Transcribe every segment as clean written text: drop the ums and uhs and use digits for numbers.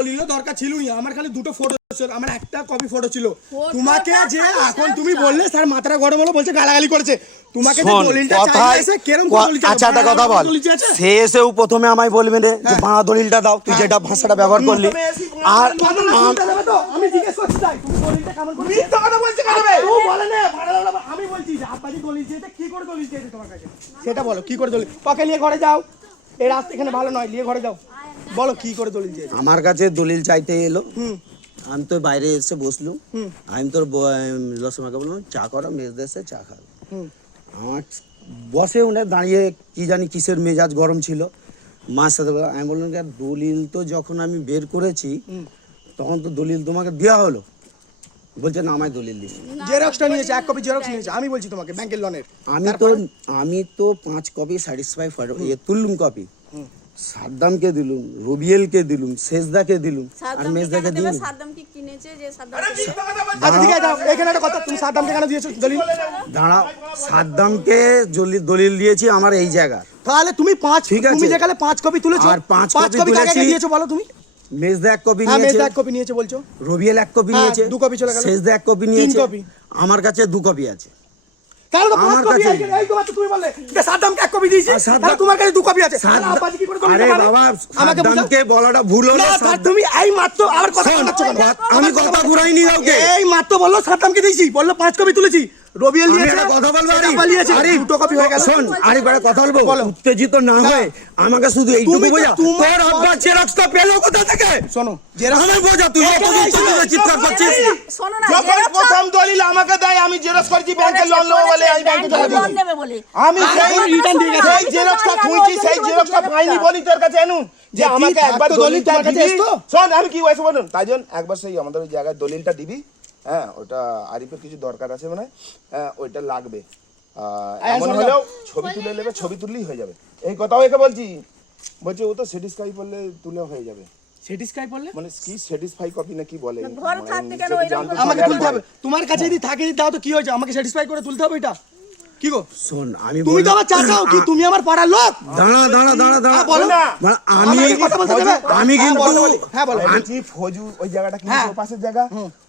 দলিল দরকার ছিল না, আমার খালি দুটো ফটো ছিল, আমার একটা কপি ফটো ছিল। তোমাকে যে এখন তুমি বললে স্যার মাথাটা গরম হলো বলছে গালাগালি করেছে, তোমাকে যে দলিলটা চাইছে কেরম দলিল চাইছে? আচ্ছা একটা কথা বল, সে এসেও প্রথমে আমায় বলবে রে যে বাঁ দলিলটা দাও, তুই যেটা ভাষাটা ব্যবহার করলি। আর আমি জিজ্ঞেস করছি তাই তুমি দলিলটা কেমন করে মিথ্যা কথা বলছিস কেন বে? ও বলে না আমি বলছি যে আব্বাজি দলিল চেয়েছে, কি করে দলিল চেয়েছে তোমার কাছে সেটা বলো, কি করে দলিল? ওকে নিয়ে ঘরে যাও, এই রাস্তা এখানে ভালো নয়, নিয়ে ঘরে যাও, বলো কি করে দলিল চেয়েছে? আমার কাছে দলিল চাইতে এলো, আমি তো বাইরে এসে বসলুম, আমি তোর রসমাকে বললাম চা করো, মেজ দেশে চা খাবো। আমার বসে উনি দাঁড়িয়ে কি জানি কিসের মেজাজ গরম ছিল, মার সাথে আমি বললাম যে দলিল তো যখন আমি বের করেছি তখন তো দলিল তোমাকে দেওয়া হলো। বলছে না আমায় দলিল দিস, জেরক্সটা নিয়েছে, এক কপি জেরক্স নিয়েছে। আমি বলছি তোমাকে ব্যাংকের লোনের, আমি তো 5 কপি স্যাটিসফাই তুললুম কপি, সাদ্দামকে দিলুম, রবিয়েলকে দিলুম, সেজদাকে দিলুম, আর মেজদাকে দিলুম। সাদ্দাম কি কিনেছে যে সাদ্দাম? আচ্ছা ঠিক আছে, এখানে একটা কথা, তুমি সাদ্দামকে কেন দিয়েছো দলিল? দাঁড়াও, সাদ্দামকে দলিল দিয়েছি আমার এই জায়গা। তাহলে তুমি 5, ঠিক আছে, তুমি যেখানে 5 কপি তুলেছো, আর 5 কপি কাকে দিয়েছো বলো তুমি? মেজদা 1 কপি হ্যাঁ, নিয়েছে, মেজদা 1 কপি নিয়েছে বলছো, রবিয়েল 1 কপি নিয়েছে, 2 কপি চলে গেল, সেজদা 1 কপি নিয়েছে, 3 কপি, আমার কাছে 2 কপি আছে। তাহলে তো 5 আমার কপি কাছে আছে। এই তো বাচ্চা তুমি বললে যে সাদ্দামকে 1 কপি দিয়েছি, তাহলে তোমার কাছে 2 কপি আছে। তাহলে আব্বাজি কি করে দলিল আরে দেখাবে? বাবা, আমাকে বুঝাও। সাদ্দামকে বলাটা ভুল হলো। না স্যার, তুমি এই মাত্র আমার কথা বলছো কেন? আমি কথা ঘুরাইনি কাউকে। এই মাত্র বললো সাদ্দামকে দিয়েছি, বললো 5 কপি তুলেছি, রবিয়েল আমি নিয়েছে, একটা কথা বলবো আরে 2 কপি হয়ে গেল। শোন, আরেকবার কথা বলবো, উত্তেজিত না হয়ে আমাকে শুধু এইটুকু বোঝা, তোর আব্বা জেরক্সটা পেলো কোথা থেকে? শোনো, জেরক্স আমি বোঝা, তুই কত উত্তেজিত চিৎকার করছিস। শোনো না, যখন প্রথম দলিল আমাকে দেয় আমি জেরক্স করেছি ব্যাংকের লোন নেবো বলে, আমি ব্যাংকে জমা লোন দিয়েছি। নেবে বলে আমি সেই রিটার্ন দিয়ে গেছি, সেই জেরক্সটা খুঁজছি, সেই জেরক্সটা পাইনি বলি তোর কাছে এনু যে আমাকে একবার দলিল তোমার কাছে দিবি। এসতো? শোন আমি কি হয়েছে বলুন, তাই জন্য একবার সেই আমাদের ওই জায়গায় দলিলটা দিবি। হ্যাঁ, ওটা আরিফের কিছু দরকার আছে মানে, হ্যাঁ ওইটা লাগবে। এমন হলেও ছবি তুলে নেবে, ছবি তুললেই হয়ে যাবে, এই কথাও একে বলছি। বলছে ও তো স্যাটিসফাই করলে তুলে হয়ে যাবে। স্যাটিসফাই করলে মানে কি স্যাটিসফাই কপি না কি বলে, ঘর থাকতে কেন ওইরকম আমাকে তুলতে হবে? তোমার কাছে যদি থাকে দাও তো কি হয়েছে, আমাকে স্যাটিসফাই করে তুলতে হবে এটা? কি গো শোন, আমি তুমি তো আমার চাচাও কি, তুমি আমার পাড়ার লোক? দাঁড়া বলো না, আমি কথা বলতে দেবে? আমি কিন্তু হ্যাঁ বলো। বলছি ফজু ওই জায়গাটা কি পাশের জায়গা,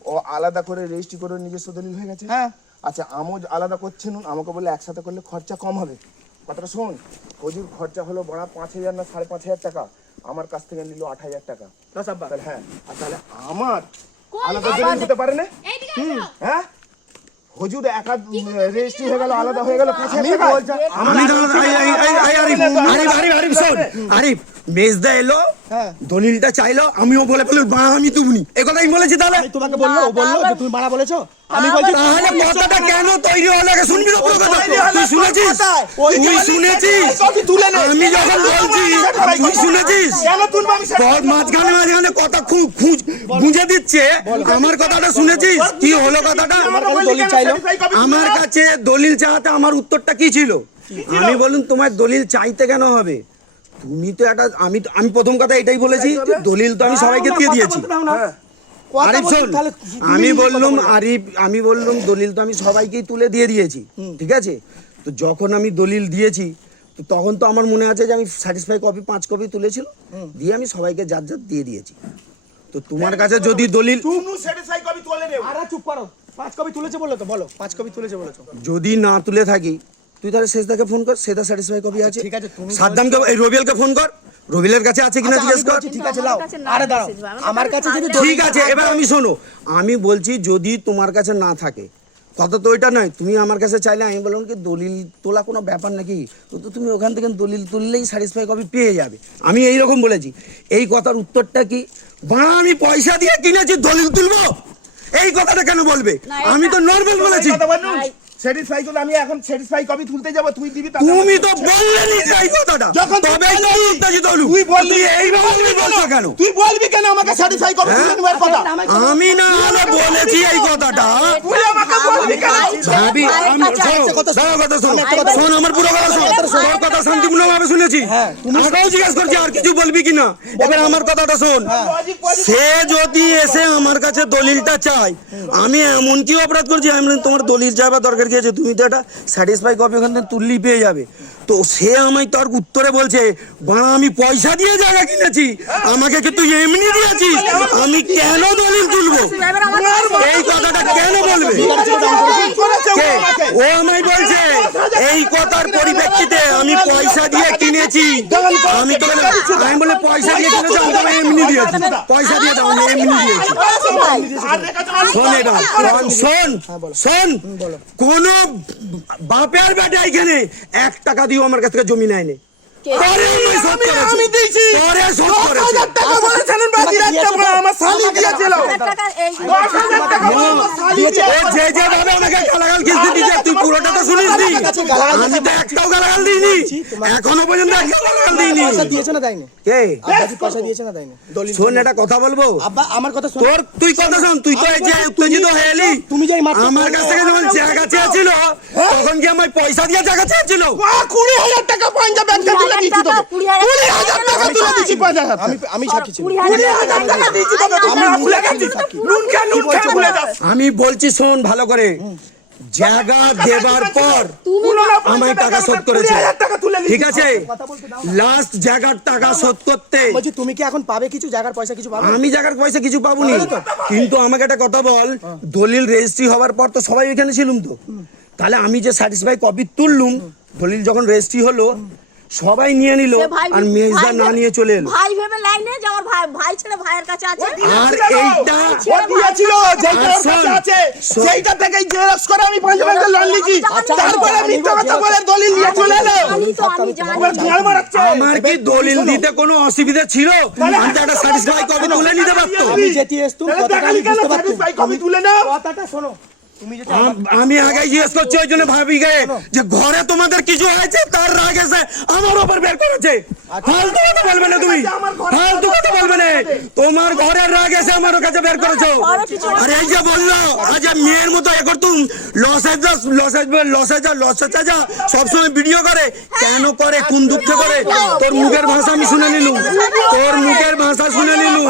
ও আলাদা করে রেজিস্ট্রি করে নিজস্ব দলিল হয়ে গেছে। হ্যাঁ আচ্ছা, আমও আলাদা করছেন, আমাকে বলে একসাথে করলে খরচা কম হবে। কথাটা শোন, ফজুর খরচা হলো বড়া 5,000 না 5,500 টাকা, আমার কাছ থেকে নিল 8,000 টাকা। তাহলে হ্যাঁ, আর তাহলে আমার আলাদা দলিল হতে পারে না? হ্যাঁ, হুজুর একা রেজিস্ট্রি হয়ে গেল, আলাদা হয়ে গেল 5,000 টাকা। আরিফ শোন, আরিফ মেজদা এলো, দলিলটা চাইলো, আমিও বলে ফেললাম বা আমি তুমনি, এই কথাই বলেছি। তাহলে আমি তোমাকে বললো, ও বললো যে তুমি মারা বলেছো, আমি বলছি তাহলে কথাটা কেন তৈরি হলো আগে শুনবি না পুরো কথা? তুই শুনেছিস? তুই শুনেছিস? আমি যখন বলছি তুই শুনেছিস? তোর মাঝখানে কথা খুব বুঝে দিচ্ছে, আমার কথাটা শুনেছিস? কি হলো কথাটা? দলিল চাইলো, আমার কাছে দলিল চাইতে আমার উত্তরটা কি ছিল? আমি বলুন তোমার দলিল চাইতে কেন হবে? তুমি তো একটা, আমি প্রথম কথা এটাই বলেছি যে দলিল তো আমি সবাইকে দিয়ে দিয়েছি। আরিফ শোন, আমি বললাম দলিল তো আমি সবাইকেই তুলে দিয়ে দিয়েছি, ঠিক আছে? তো যখন আমি দলিল দিয়েছি তো তখন তো আমার মনে আছে যে আমি স্যাটিসফাই কপি 5 কপি তুলেছিল, দিয়ে আমি সবাইকে যার যার দিয়ে দিয়েছি। তো তোমার কাছে যদি দলিল আরে চুপ করো, 5 কপি তুলেছে বললো তো, বলো 5 কপি তুলেছে বলেছো। যদি না তুলে থাকি তুই তাহলে সেজদাকে ফোন কর, সেটা স্যাটিসফাই কপি আছে। ঠিক আছে, তুমি সাদ্দামকে, এই রবিয়েলকে ফোন কর, রবিলের কাছে আছে কিনা জিজ্ঞেস কর। ঠিক আছে লাও, আরে দাঁড়াও, আমার কাছে যদি ঠিক আছে, এবার আমি শোনো, আমি বলছি যদি তোমার কাছে না থাকে, কথা তো ওইটা নয়, তুমি আমার কাছে চাইলে আমি বললাম কি দলিল তোলা কোনো ব্যাপার নাকি, তো তুমি ওখান থেকে দলিল তুললেই স্যাটিসফাই কপি পেয়ে যাবে, আমি এইরকম বলেছি। এই কথার উত্তরটা কি? বাড়া আমি পয়সা দিয়ে কিনেছি দলিল তুলবো, এই কথাটা কেন বলবে? আমি তো নরমাল বলেছি। স্যাটিসফাই করলে আমি এখন স্যাটিসফাই কপি তুলতে যাব, তুই দিবি। তুমি তো বললেনি এই কথাটা, যখন তবে তো উত্তেজিত হলু। তুই বললি, এইভাবে তুমি বলছো কেন? তুই বলবি কেন আমাকে স্যাটিসফাই কপি তুলে নেওয়ার কথা? আমি না হলে বলেছি এই কথাটা, তুই আমাকে বলবি কেন? ভাবি আমি শোন, আমার পুরো কথা শোন, তোর কথা শান্তিপূর্ণভাবে শুনেছি, আমাকেও জিজ্ঞাসা করছি আর কিছু বলবি কিনা। এবার আমার কথাটা শোন, সে যদি এসে আমার কাছে দলিলটা চায়, আমি এমন কি অপরাধ করছি? আমি তোমার দলিল চাইবার দরকার কি আছে? তুমি তো একটা স্যাটিসফাই কপি ওখান থেকে তুললেই পেয়ে যাবে। তো সে আমায় তার উত্তরে বলছে বাড়া আমি পয়সা দিয়ে জায়গা কিনেছি, আমাকে কি তুই এমনি দিয়েছিস? আমি কেন দলিল তুলবো? এবার আমার এই কথাটা কেন বলবে? কে? ও আমায় বলছে এই কথার পরিপ্রেক্ষিতে আমি পয়সা দিয়ে কিনেছি। আমি তো আমি বলে পয়সা দিয়ে কিনেছি, আমি তো এমনি দিয়েছি। পয়সা দিয়ে দাও, আমি এমনি দিয়েছি। শোন এটা, শোন শোন, কোন বাপের বেটা এখানে 1 টাকা দিও আমার কাছ থেকে জমি নেয়নি। পরে আমি শোধ করেছি। আমি দিয়েছি। পরে শোধ 10,000 করেছি। টাকা বলেছিলেন বাকির একটা আমার শালি দিয়েছিল। 10,000 টাকা আমার শালি ও দিয়েছিল। যে যে ভাবে আমাকে গালাগাল কিস্তি দিচ্ছে, তুই পুরোটা তো শুনিস নি। আমি তো একটাও গালাগাল দিইনি, এখনো পর্যন্ত একটাও গালাগাল দিইনি। পয়সা দিয়েছে না দেয়নি? কে? আব্বাজি পয়সা দিয়েছে না দেয়নি? দলিল শোন একটা কথা বলবো, আব্বা আমার কথা শোনো। তুই কথা শোন। তুই তো এই যে উত্তেজিত হয়ে এলি। তুমি যে এই মাত্র আমার কাছ থেকে যখন জায়গা চেয়েছিল, তখন কি আমায় পয়সা দিয়ে জায়গা চেয়েছিল? 20,000 টাকা পাঞ্জাব ব্যাংকে তুলে দিয়েছি তোকে। 20,000 টাকা তুলে দিয়েছি পাঞ্জাব। আমি সাক্ষী ছিলাম। 20,000 টাকা দিয়েছি তোকে। আমি ভুলে গেছি। নুন খা ভুলে যাস। আমি বলছি শোন ভালো করে, জায়গা দেবার পর আমায় টাকা শোধ করেছে, 20,000 টাকা তুলে দিয়েছি। ঠিক আছে? লাস্ট জায়গার টাকা শোধ করতে বলছি তুমি কি এখন পাবে কিছু জায়গার পয়সা কিছু পাবে? আমি জায়গার পয়সা কিছু পাবনি, কিন্তু আমাকে একটা কথা বল, দলিল রেজিস্ট্রি হওয়ার পর তো সবাই এখানে ছিলুম তো, তাহলে আমি যে স্যাটিসফাই কপি তুললুম, দলিল যখন রেজিস্ট্রি হলো সবাই নিয়ে নিল, আর মেজদা না নিয়ে চলে এলো। ভাই ভেবে লাইনে যে আমার ভাই ছেড়ে ভাইয়ের কাছে আছে। আর এইটা ও দিয়েছিল যেইটা ওর কাছে আছে সেইটা থেকেই জেরক্স করে আমি পাঞ্জাব ব্যাংকে লোন নিয়েছি। তারপরে মিথ্যা কথা বলে দলিল নিয়ে চলে এলো। আমি জানি আবার গাল মারাচ্ছে। আমার কি দলিল দিতে কোনো অসুবিধা ছিল? আমি তো একটা স্যাটিসফাই কপি তুলে নিতে পারতো। আমি যেতে এসতুম তাহলে কথাটা দেখালি আমি কেন বুঝতে পারতুম। satisfy কপি তুলে নাও? কথাটা শোনো, তুমি যেটা আমি আগে জিজ্ঞেস করছি, ওই জন্য ভাবি গে যে ঘরে তোমাদের কিছু হয়েছে, তার রাগ এসে আমার উপর বের করেছে। ফালতু কথা বলবে না তুমি, ফালতু কথা বলবে না। তোমার ঘরের রাগ এসে আমার কাছে বের করেছো। আর এই যে বললো আজ মেয়ের মতো এ করতুম, লসে সবসময় ভিডিও করে, কেন করে, কোন দুঃখে করে? তোর মুখের ভাষা আমি শুনে নিলুম, তোর মুখের ভাষা শুনে নিলুম,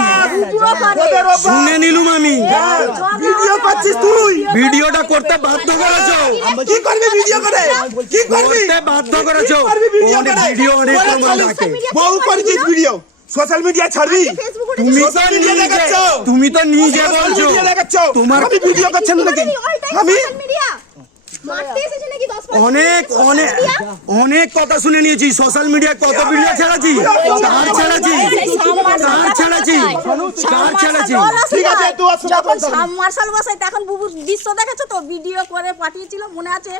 শুনে নিলুম আমি। ভিডিও করছিস তুই। ভিডিওটা করতে বাধ্য করেছো, কি করবি ভিডিও করে? কি করবি? করতে বাধ্য করেছো। কি করবি ভিডিও অনেক করে? ভিডিও অনেক বলে প্রমাণ চলো। রাখে। বহু করেছিস ভিডিও। সোশ্যাল মিডিয়া ছাড়বি? তুমি তো সোশ্যাল মিডিয়া নিজে, দেখাচ্ছ। তুমি তো নিজে সোশ্যাল বলছো মিডিয়া দেখাচ্ছ। তোমার আমি ভিডিও করছেন নাকি? আমি অনেক অনেক অনেক কথা শুনে নিয়েছি। সোশ্যাল মিডিয়ায় কত ভিডিও ছেড়েছি, কার ছেড়েছি, কার ছেড়েছি, কার ছেড়েছি। ঠিক আছে, তুই আর শোনা যখন কথা বল। সাবমার্শাল বসাই তখন বুবুর দৃশ্য দেখেছো তো, ভিডিও করে পাঠিয়েছিল মনে আছে?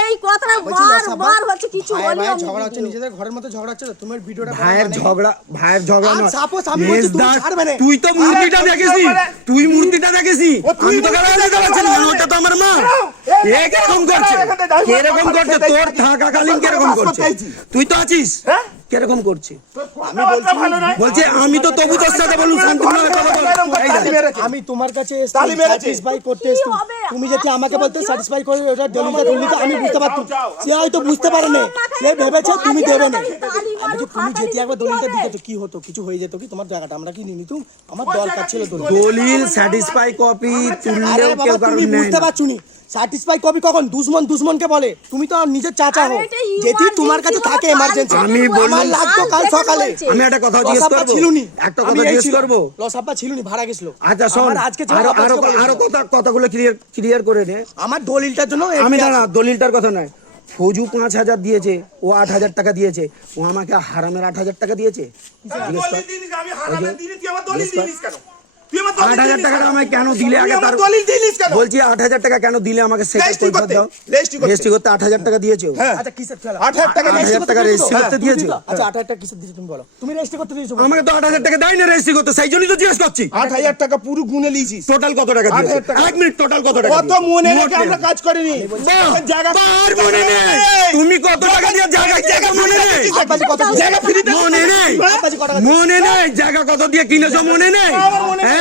এই কথাটা বলছি, বারবার হচ্ছে, কিছু ভাই হলেও ঝগড়া হচ্ছে, নিজেদের ঘরের মধ্যে ঝগড়া হচ্ছে তো, তোমার ভিডিওটা ভাইয়ের ঝগড়া আর নয়। suppose আমি বলছি তুই মেজদার, ছাড়বে না। তুই তো মূর্তিটা দেখেছি, তুই মূর্তিটা দেখেছি। তুই আমি তো গালাগাল দিতে পারছি না, ওটা তো আমার মা। এ কিরকম করছে, কিরকম করছে? তোর থাকাকালীন কিরকম করছে? তুই তো আছিস, কিরকম করছে? আমি বলছি ভালো নয়। বলছে আমি তো তবু তোর সাথে বলুন শান্তিপূর্ণ কথা বল। এই দেখ, আমি তোমার কাছে তালি মেরেছে। স্যাটিসফাই করতে কি এসেছি। হবে? তুমি যদি আমাকে বলতে স্যাটিসফাই করে ওটা দলিলটা তুলে দিতে, আমি বুঝতে পারতাম। যাও, সে হয়তো বুঝতে পারে না, সে ভেবেছে তুমি দেবে না। তালি আমি মারো, যে তুমি যেতে একবার দলিলটা কি হবে? দিতে তো কি হতো, কিছু হয়ে যেত কি তোমার জায়গাটা আমরা কি নিয়ে নিতুম? আমার দরকার ছিল দলিল। দলিল স্যাটিসফাই কপি আরে তুললেও বাবা কেউ কারণ তুমি নেয় বুঝতে না। পারছো নি, স্যাটিসফাই কবি কখন দুশমনকে বলে? তুমি তো নিজের চাচা হো, আরে এটা যেটি তোমার কাছে emergency থাকে হলো, এমার্জেন্সি। আমি বললাম- আমার লাগতো কাল দেখে সকালে। বলছে। আমি একটা কথা জিজ্ঞেস লসাব্বা করবো, ছিলুনি। একটা আমি কথা এই জিজ্ঞেস ছিলাম। করবো। লসাব্বা ছিলুনি, ভাড়া গেছিল। আচ্ছা শোন, আমার আজকে ছিল, আরো আজকে আরো বলেছিল। আরো কথাগুলো ক্লিয়ার করে নে। আমার দলিলটার জন্য আমি না দলিলটার কথা নয়, ফৌজু 5,000 দিয়েছে, ও 8,000 টাকা দিয়েছে, ও আমাকে হারামের 8,000 টাকা দিয়েছে। দলিল দিলিস, আমি হারামের দিলি, তুই আমার দলিল দিলিস কেন? তুই আমার দলিল 8,000 দিলিস টাকাটা কেন? আমায় কেন দিলে তুই আগে আমার তার দলিল দিলিস কেন? বলছি 8,000 টাকা কেন দিলে আমাকে সেটা রেজিস্ট্রি পয়সা করতে, দাও। রেজিস্ট্রি করতে। রেজিস্ট্রি করতে 8,000 টাকা দিয়েছে ও। হ্যাঁ। আচ্ছা কিসের খেলা? 8,000 টাকা 8,000 টাকা রেজিস্ট্রি করতে দিয়েছে। আচ্ছা 8,000 টাকা কিসের দিয়েছো তুমি বলো? তুমি রেজিস্ট্রি করতে দিয়েছো? আমাকে তো 8,000 টাকা দেয় না রেজিস্ট্রি করতে, সেই জন্যই তো জিজ্ঞেস করছি। 8,000 টাকা পুরো গুনে লিয়েছিস। টোটাল কত টাকা দিয়েছে? 8,000 টাকা। 1 মিনিট, টোটাল কত টাকা কত দিয়েছে? মনে মোট রেখে আমরা নেই। কাজ করিনি। বাহ, জায়গা তার মনে নেই। তুমি কত টাকা দিয়ে জায়গা মনে নেই? আব্বাজি কত দিয়েছে? জায়গা ফ্রিতে মনে নেই, আব্বাজি কত টাকা দিয়েছে? মনে নেই জায়গা কত দিয়ে কিনেছো মনে নেই? হ্যাঁ,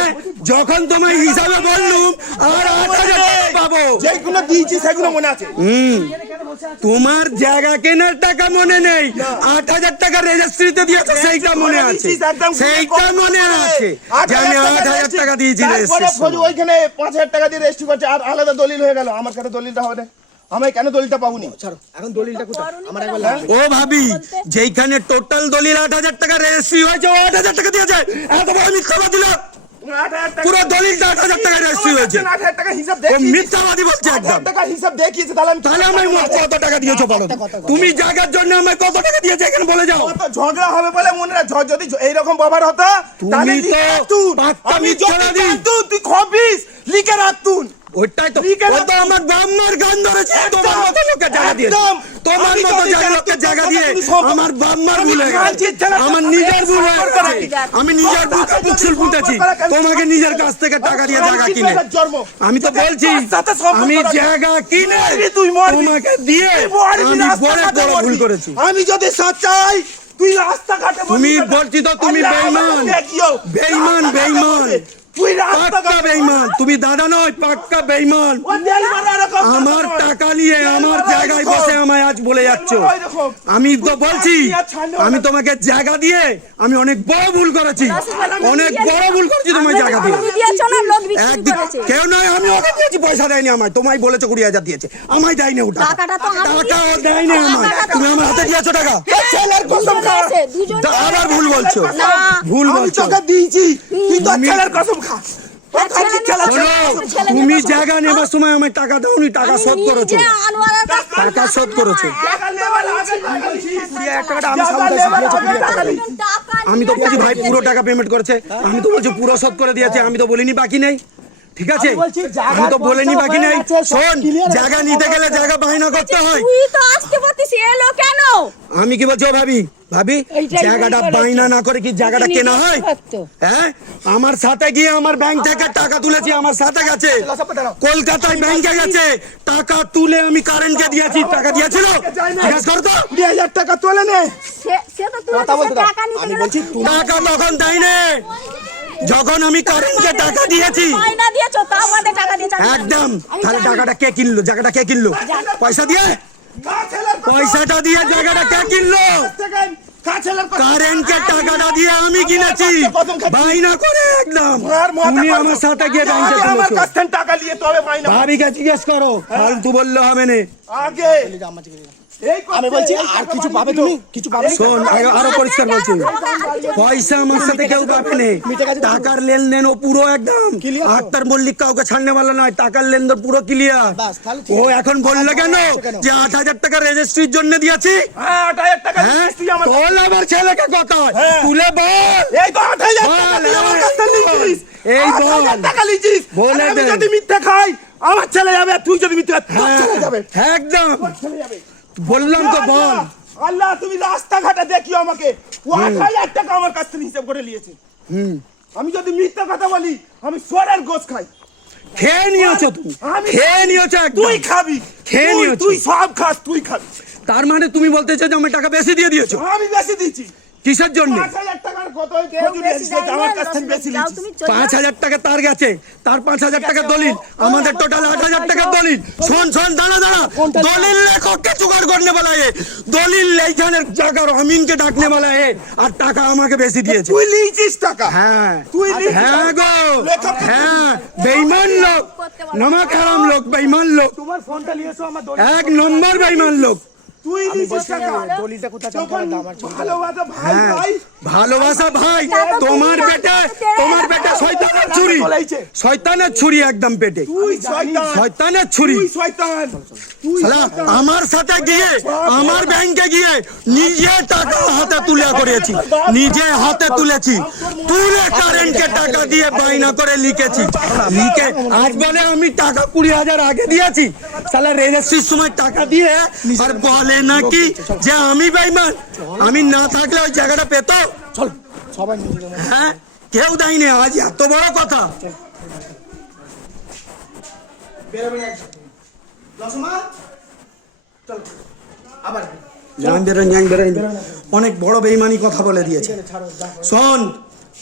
যখন তোমার হিসাবে বললুম আর 8,000 টাকা পাবো, যেগুলো দিয়েছি সেগুলো মনে আছে। তোমার জায়গা কেনার টাকা মনে নেই, 8,000 টাকা রেজিস্ট্রিতে দিয়েছো সেইটা মনে আছে, সেইটা মনে আছে যে আমি 8,000 টাকা দিয়েছি তারপরে রেজিস্ট্রি। ফৌজু ওইখানে 5,000 টাকা দিয়ে রেজিস্ট্রি করছে, আর আলাদা দলিল হয়ে গেল। আমার কাছে দলিলটা হবে না, আমি কেন দলিলটা পাবনি? ছাড়ো, এখন দলিলটা কোথায়? আমার একবার লাগবে। ও ভাবি, যেইখানে টোটাল দলিল 8,000 টাকা রেজিস্ট্রি হয়েছে, ও 8,000 টাকা দিয়েছে, এত বড় মিথ্যা কথা দিল। 8,000 টাকা। পুরো দলিলটা 8,000 টাকা রেজিস্ট্রি হয়েছে। 8,000 টাকা হিসাব ও দেখিয়েছে। মিথ্যাবাদী বলছে একদম। 8,000 টাকা হিসাব দেখিয়েছে, তাহলে আমি তাহলে আমি কত টাকা দিয়েছো বলো? তুমি জায়গার জন্য আমায় কত টাকা দিয়েছো এখানে বলে যাও। কত ঝগড়া হবে বলে মনে রাখ, যদি এইরকম ব্যবহার হতো তাহলে তুমি তো লিখে রাখতুন। পাক্কা আমি যদি মিথ্যাবাদী। জানতুম তুই খবিস, লিখে রাখতুন। ওইটাই তো, লিখে ও রাখ। তো আমার বাম্মার গান ধরেছে, একদম, তোমার মতো লোককে জায়গা দিয়েছে। একদম। তোমার আমি মতো যদি জায়গা জানতুম লোককে তোর জায়গা কথা দিয়ে তুমি সব- আমার বাম্মার আমি ভুল হয়ে খানচির গেছে। ছেলে, আমার তোর নিজের ভুল হয়ে সম্পর্ক গেছে। রাখি। আমি নিজের বুকে বুকসুল ফুটেছি, তোমাকে নিজের কাছ থেকে টাকা দিয়ে জায়গা খানচির কিনে। ছেলের জন্ম। আমি তো বলছি তোর সাথে সম্পর্ক আমি রাখি। জায়গা কিনে মরবি তুই, মরবি। তোমাকে দিয়ে তুই মরবি, আমি রাস্তাঘাটে বড় ভুল মরবি। করেছি। আমি যদি সচ্চাই তুই রাস্তাঘাটে মরবি। তুমি বলছি তো তুমি আল্লাহ বেঈমান। আমাকে দেখিও। বেঈমান, রাস্তাঘাটে বেঈমান। মরবি। তুই পাক্কা রাস্তাঘাটে বেঈমান, তুমি দাদা নয়, পাক্কা বেঈমান। ও বেঈমান এরকম কথা আমার নয়। টাকা নিয়ে আমার বেঈমান জায়গায় এরকম। বসে আমায় আজ বলে যাচ্ছ। বেঈমান এরকম। আমি তো তুই বলছি চাকরি আর ছাড়লে আমি ওটা- তোমাকে জায়গা দিয়ে আমি অনেক বড় ভুল করেছি, অনেক বড় ভুল করেছি তোমায় জায়গা দিয়ে। তুমি দিয়েছো না, লোক বিক্রি একদিন করেছে। কেউ নয়, আমি ওকে দিয়েছি, পয়সা দেয়নি আমায়। তোমায় বলেছো 20,000 দিয়েছে, আমায় দেয়নি ওটা। টাকাটা তো আমি টাকাও দিয়েছি। দেয়নি আমায়। টাকাটা তো তুমি আমার আমি হাতে দিয়েছো টাকা। হ্যাঁ, ছেলের কসম দুজনে খা। এসে, দুজনে আবার ভুল বলছো, না। ভুল আমি বলছো। তোকে দিয়েছি, তুই তোর ছেলের কসম খা। তোর ছেলে খানচির ছেলে নেবে। শোনো, ছেলে তুমি নেবে। জায়গা নেবার সময় আমায় টাকা দাওনি, টাকা আমি শোধ করেছো। নিজে আনোয়ারের কাছ থেকে টাকা শোধ করেছো। টাকা নেওয়ার আগে টাকা দিয়েছি। 20,000 টাকাটা আমি টাকা সামলাইছি, নেওয়ার দিয়েছো আগে 20,000 টাকা টাকা। দিয়েছি। টাকা আমি তো নিয়ে বলছি ভাই টাকা পুরো দিয়েছে। টাকা পেমেন্ট করেছে, আমি তো বলছি পুরো শোধ করে দিয়েছে, আমি তো বলিনি বাকি নেই। ঠিক আছে, আমি বলছি জায়গার আমি তো বলিনি পয়সা বাকি হয়ে নেই। গেছে, সব শোন, clear আছে, জায়গা নিতে গেলে জায়গা বায়না করতে হয়। তুই তো আসতে পারতিস, এলো কেন? আমি কি বলছি ও ভাবি, ভাবি এইটাই জায়গাটা ভুল করেছে। বায়না না করে কি জায়গাটা তুমি কেনা নিজে হয়? পারতো। হ্যাঁ, আমার সাথে গিয়ে আমার ব্যাংক থেকে টাকা তুলেছি, আমার সাথে গেছে কলকাতায় ব্যাংকে গেছে, টাকা তুলে আমি কারেন্টকে দিয়েছি। টাকা দিয়েছিল? জিজ্ঞাসা করো তো। 20,000 টাকা তোলে নে। সে তো তুই কথা বলতে দাও। টাকা নিতে আমি গেলে বলছি তুমি টাকা তখন দেয়নি, যখন আমি কারেন্টকে টাকা দিয়েছি। মাইনা দিয়েছো, তাও আমাদের টাকা দিয়েছো। একদম। তাহলে টাকাটা কে কিনলো? জায়গাটা কে কিনলো? পয়সা দিয়ে? কার ছেলের কসম পয়সাটা দিয়ে জায়গাটা কে কিনলো? থেকে? কার ছেলের কসম? কারেন্টকে টাকাটা দিয়ে আমি কিনেছি, বাইনা করে একদম। মার মাথা তুমি কসম। আমার সাথে গিয়ে ব্যাংকে আগে আমার তুলেছো। কাছ থেকে টাকা নিয়ে তবে মাইনা। ভাবিকে জিজ্ঞেস করো, ফালতু বললে হবে না। আগে এই করতে, আমি বলছি এই আর টাকা কিছু মাইনে পাবে দিলো। তুমি কিছু পাবে শোন, আরো পরিষ্কার বলছি, পয়সা আমার সাথে কেউ পাবে না। টাকার লেনদেন ও পুরো একদম Clear তো? আক্তার মল্লিক কাউকে ছাড়নে वाला নয়, টাকার লেনদেন পুরো ক্লিয়ার। বাস, তাহলে ঠিক ও আছে। এখন বললে কেন যে 8,000 টাকা রেজিস্ট্রির জন্য দিয়েছি? হ্যাঁ, 8,000 টাকা হ্যাঁ, দিয়েছিস তুই আমার কাছে। তোল আমার ছেলেকে কথা হ্যাঁ। তুলে বল। এই তো 8,000 টাকা বল, তুই আমার কাছ থেকে নিয়েছিস। এই বল। 8,000 টাকা নিয়েছিস। বলে আর আমি দে। যদি মিথ্যে খাই, আমার ছেলে যাবে, আর তুই যদি মিথ্যে খাস, তোর ছেলে যাবে। হ্যাঁ, একদম তোর ছেলে যাবে। বললাম তো, বল। আল্লাহ, আল্লাহ তুমি রাস্তাঘাটে দেখিও আমাকে। ও 8,000 টাকা আমার কাছ থেকে হিসাব করে নিয়েছে। আমি যদি মিথ্যা কথা বলি, আমি সোরের গোশ খাই। খেয়ে নিয়েছো তুমি, আমি- খেয়ে নিয়েছো একদম। তুই খাবি। খেয়ে তুই- নিয়েছো। তুই সব খাস, তুই খাবি। তার মানে তুমি বলতে চাও যে আমি টাকা বেশি দিয়ে দিয়েছো? আমি বেশি দিয়েছি। কিসের জন্য? 5,000 টাকার কত কেউ খজুরি বেশি এনেছিস, দেয় না, আমার কাছ থেকে বেশি যাও নিয়েছিস। তুমি চলে যাও। 5,000 টাকা তার গেছে, তার 5,000 টাকা দলিল, আমাদের টোটাল 8,000 টাকা দলিল। শোন শোন, দাঁড়া দাঁড়া, দলিল লেখককে জোগাড় করনে वाला है, দলিল এইখানের জায়গার আমিনকে ডাকনে वाला है, আর টাকা আমাকে বেশি দিয়েছে। তুই নিয়েছিস টাকা। হ্যাঁ, তুই নিয়েছিস হ্যাঁ গো, লেখক- হ্যাঁ, বেঈমান লোক, নমক হারাম লোক, বেঈমান লোক, তোমার ফোনটা নিয়ে এসো আমার দলিল। এক নম্বর বেঈমান লোক। তুই আমি নিয়েছিস বলছি টাকা। দলিলটা কোথায় জানতে যখন পারলাম আমার ছবি। ভালোবাসা ভাই হ্যাঁ, ভাই, ভালোবাসা ভাই, তোমার পেটে শয়তানের ছুরি, চলেইছে। শয়তানের ছুরি একদম পেটে, তুই শয়তান। শয়তানের ছুরি। তুই শয়তান। তুই শালা, শয়তান। আমার সাথে গিয়ে আমার ব্যাংকে গিয়ে নিজে টাকা হাতে তুলে করেছি, নিজে হাতে তুলেছি, তুলে কারেন্টকে টাকা দিয়ে বাইনা করে লিখেছি, লিখে আজ বলে আমি টাকা 20,000 আগে দিয়েছি। শালা রেজিস্ট্রির সময় টাকা দিয়ে আর বলে নাকি যে আমি বেঈমান, আমি না থাকলে ওই জায়গাটা পেতো? চল সবাই মিলে যাবো। হ্যাঁ, কেউ দেয়নি, আজ এত বড় কথা। অনেক বড় বেঈমানি কথা বলে দিয়েছে। শোন,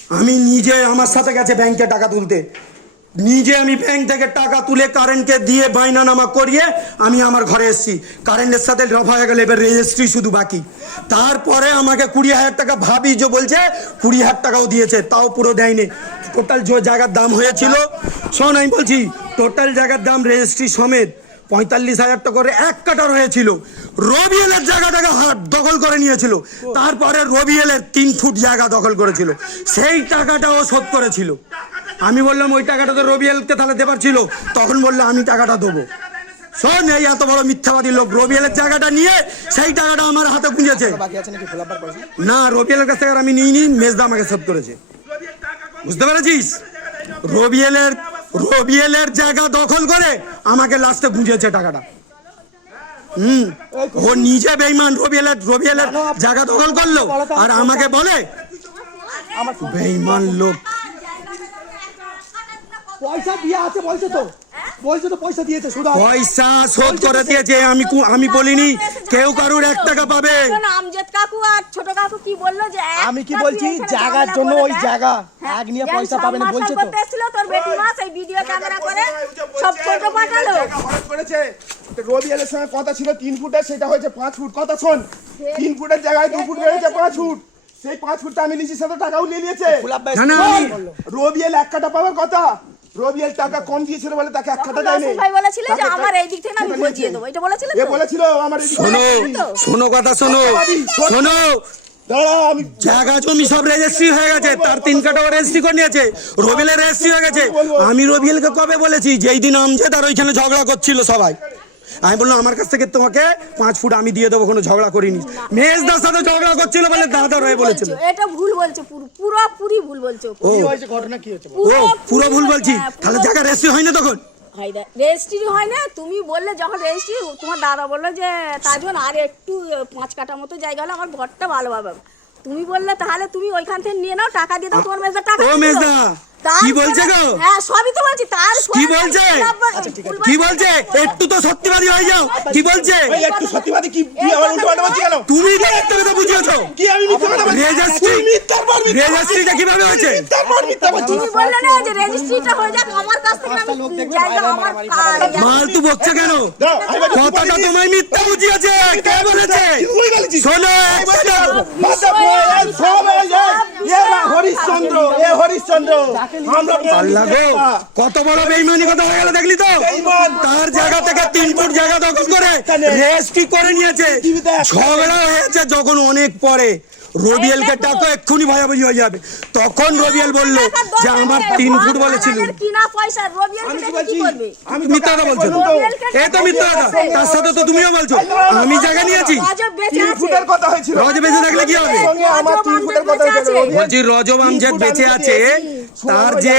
আমি নিজে আমার সাথে গেছে ব্যাংকে টাকা তুলতে, নিজে আমি ব্যাংক থেকে টাকা তুলে কারেন্টকে দিয়ে বাইনা নামা করিয়ে আমি আমার ঘরে এসেছি। কারেন্টের সাথে রফা হয়ে গেলে, এবার রেজিস্ট্রি শুধু বাকি। তারপরে আমাকে 20,000 টাকা ভাবি যে বলছে 20,000 টাকাও দিয়েছে, তাও পুরো দেয়নি। টোটাল যে জায়গার দাম হয়েছিল, শোন আমি বলছি, টোটাল জায়গার দাম রেজিস্ট্রি সমেত 45,000 টাকা করে এক কাটার হয়েছিল। রবিএলের জায়গাটাকে দখল করে নিয়েছিল, তারপরে রবিএলের 3 ফুট জায়গা দখল করেছিল, সেই টাকাটাও শোধ করেছিল। টাকাটা আমি বললাম ওই টাকাটা তো রবিএলকে তাহলে দেবার ছিল, তখন বললো আমি টাকাটা দেবো। শোন, এই এত বড় মিথ্যাবাদী লোক, রবিএলের জায়গাটা নিয়ে সেই টাকাটা আমার হাতে গুঁজেছে। বাকি আছে নাকি ফুল আব্বার পয়সা? না, রবিএলের কাছ থেকে আর আমি নিইনি, মেজদা আমাকে সেভ করেছে, বুঝতে পেরেছিস? রবিএলের জায়গা দখল করে আমাকে লাস্টে গুঁজেছে টাকাটা। ও নিজে বেঈমান, রবিএলের জায়গা দখল করলো আর আমাকে বলে বেঈমান লোক। পয়সা দিয়ে আছে বলছে তো, পয়সা দিয়েছে শুধু। পয়সা শোধ করে দিয়েছে, আমি বলিনি কেউ কারুর 1 টাকা পাবে। আমজেদ কাকু আর ছোট কাকু কি বললো যে আমি কি বলছি, জায়গার জন্য ওই জায়গা এক নিয়ে পয়সা পাবে না বলছে তো। তোর বেটি মা সেই ভিডিও ক্যামেরা করে সব ছোট পাঠালো। করেছে রবিএলের সঙ্গে কথা ছিল 3 ফুটের, সেটা হয়েছে 5 ফুট। কথা শোন, 3 ফুটের জায়গায় 2 ফুট বেড়েছে 5 ফুট। সেই 5 ফুটটা আমি লিচি সাথে টাকাও নিয়ে নিয়েছে। ফুল আব্বা না, না, রবিএল 1 কাটা পাওয়ার কথা, রবিএল টাকা কম দিয়েছিল বলে তাকে 1 কাটা দেয়নি। ভাই বলেছিল যে আমার এই দিক থেকে আমি বুঝিয়ে দেবো, এটা বলেছিল এ তো? বলেছিল আমার এই শোনো কথা শোনো। দাঁড়া, আমি জায়গা জমি সব রেজিস্ট্রি হয়ে গেছে, তার 3 কাটা রেজিস্ট্রি করে নিয়েছে, রবিএলের রেজিস্ট্রি হয়ে গেছে। আমি রবিএলকে কবে বলেছি, যেই দিন আমজেদ আর ওইখানে ঝগড়া করছিল সবাই, আমি বললাম আমার কাছ থেকে তোমাকে 5 ফুট আমি দিয়ে দেবো, কোনো ঝগড়া করিনি। মেজদার সাথে ঝগড়া করছিল বলে দাদা রয়ে বলেছিল। এটা ভুল বলছো, পুরোপুরি ভুল বলছো। ও কি হয়েছে, ঘটনা কি হয়েছে? পুরো ভুল বলছি, তাহলে জায়গা রেজিস্ট্রি হয় না তখন? রেজিস্ট্রি হয় না, তুমি বললে যখন রেজিস্ট্রি, তোমার দাদা বললো যে তাজন আর একটু 5 কাঠা মতো জায়গা হলে আমার ঘরটা ভালোভাবে হবে। তুমি বললে তাহলে তুমি ওইখান থেকে নিয়ে নাও, টাকা দিয়ে দাও, তোমার মেজদা টাকা ও দিয়ে দাও। মেজদা কি বলছে গো? হ্যাঁ সবই তো বলছি। তার কি বলছে? কি বলছে? একটু তো সত্যিবাদী হয়ে যাও। কি বলছে? এই একটু সত্যিবাদী কি তুই আমার উল্টো পাল্টা বলছিস কেন? তুমি তো একটা কথা বুঝিয়েছো। কি আমি মিথ্যা কথা বলছি? রেজিস্ট্রিটা কিভাবে হয়েছে? মিথ্যা বলছিস। তুমি বললে না যে রেজিস্ট্রিটা হয়ে যাক, আমার কাছ থেকে আমি জায়গা আমার মাল তুই বকছে কেন? কথাটা তোমায় মিথ্যা বুঝিয়েছে। কে বলেছে? শোনো, হরিশ্চন্দ্র, হরিশ্চন্দ্র আমরা আল্লাহ গো, কত বড় বেঈমানি কথা হয়ে গেল দেখলি তো? তার জায়গা থেকে 3 ফুট জায়গা দখল করে রেজিস্ট্রি করে নিয়েছে। ঝগড়া হয়েছে যখন অনেক পরে, রবিএলকে ডাকো, এক্ষুনি ভয়াবহী হয়ে যাবে। তখন রবিএল বলল যে আমার 3 ফুট বলেছিল। কিনা পয়সা রবিএল কি করবে? আমি মিথ্যা কথা বলছো? এই তো মিথ্যা কথা, তার সাথে তো তুমিও বলছো আমি জায়গা নিয়েছি। গজব বেঁচে 3 আছে। ফুটের কথা হয়েছিল। রজ বেঁচে থাকলে কি হবে? সঙ্গে আমার 3 ফুটের কথা হয়েছিল। বলছি রজব আমজেদ বেঁচে আছে, তার যে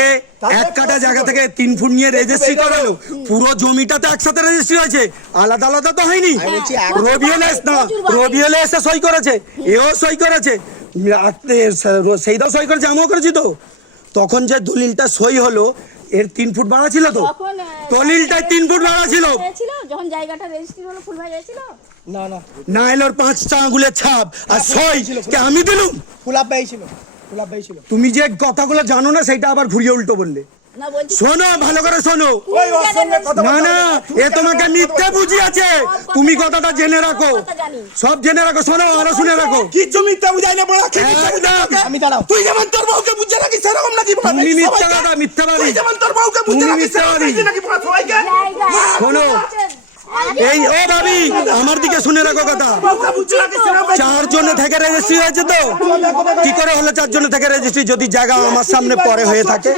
1 কাটা জায়গা থেকে 3 ফুট নিয়ে রেজিস্ট্রি করালো, পুরো জমিটাতে একসাথে রেজিস্ট্রি হয়েছে, আলাদা আলাদা তো হয়নি। রবিএল এসে সই করেছে, এও সই করেছে, সেইটাও সই করেছে, আমিও করেছি। তো তখন যে দলিলটা সই হলো, এর 3 ফুট বাড়া ছিল তো, তখন দলিলটাই 3 ফুট বাড়া ছিল। হয়েছিল যখন জায়গাটা রেজিস্ট্রি হলো, ফুল ভাই হয়েছিল না না, না এলো 5টা আঙুলের ছাপ আর সই কে আমি দিলুম? ফুল আব্বাই ছিল, ফুল আব্বাই ছিল। তুমি যে কথাগুলো জানো না, সেটা আবার ঘুরিয়ে উল্টো বললে। না বলছি শোনো, ভালো করে শোনো। ওই ওর সঙ্গে কথা না না, এ তোমাকে মিথ্যা বুঝিয়েছে, তুমি কথাটা জেনে রাখো, সব জেনে রাখো। শোনো, আরো শুনে রাখো। কিছু মিথ্যা বুঝাই না বড়, কি মিথ্যা বুঝাই একদম। তোকে? আমি দাঁড়াও। তুই যেমন তোর বউকে বুঝে রাখিস সেরকম নাকি বড়? তুমি মিথ্যা সবাইকে? কথা, মিথ্যাবাদী। তুই যেমন তোর বউকে বুঝে তুমি রাখিস সেরকম মিথ্যাবাদী। নাকি বড় সবাইকে? শোনো, এই ও ভাবি আমার দিকে শুনে রাখো কথা। বউকে বুঝে রাখিস সেরকম নাকি? 4 জনে থেকে রেজিস্ট্রি হয়েছে তো? কি করে হলো 4 জনে থেকে রেজিস্ট্রি, যদি জায়গা আমার সামনে পরে হয়ে থাকে?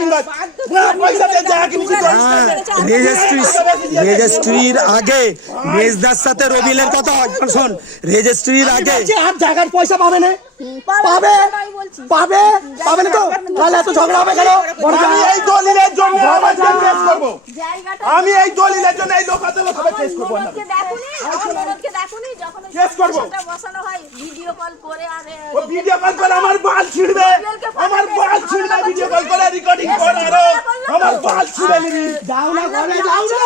না, পয়সা দিয়ে যা কিনছি তো। হ্যাঁ, রেজিস্ট্রির আগে মেজদার সাথে রবিলের কথা হয়। শোন, রেজিস্ট্রির আগে আর জায়গার পয়সা পাবে না, পাবে পাবে পাবে না তো, তাহলে এত ঝগড়া হবে কেন? আমি এই দলিলের জন্য আমার জান কেস করব। জায়গাটা আমি এই দলিলের জন্য এই লোকাতে লোকাতে কেস করব না। ননদকে দেখুনি, আমার ননদকে দেখুনি, যখন ওই কেস করবো। সংসারটা বসানো হয় ভিডিও কল করে, আর ও ভিডিও কল করে আমার বাল ছিড়বে, আমার বাল ছিড়বে, ভিডিও কল করে রেকর্ডিং করে আরো আমার বাল ছিড়ে নিবি। যাও না, ঘরে যাও না।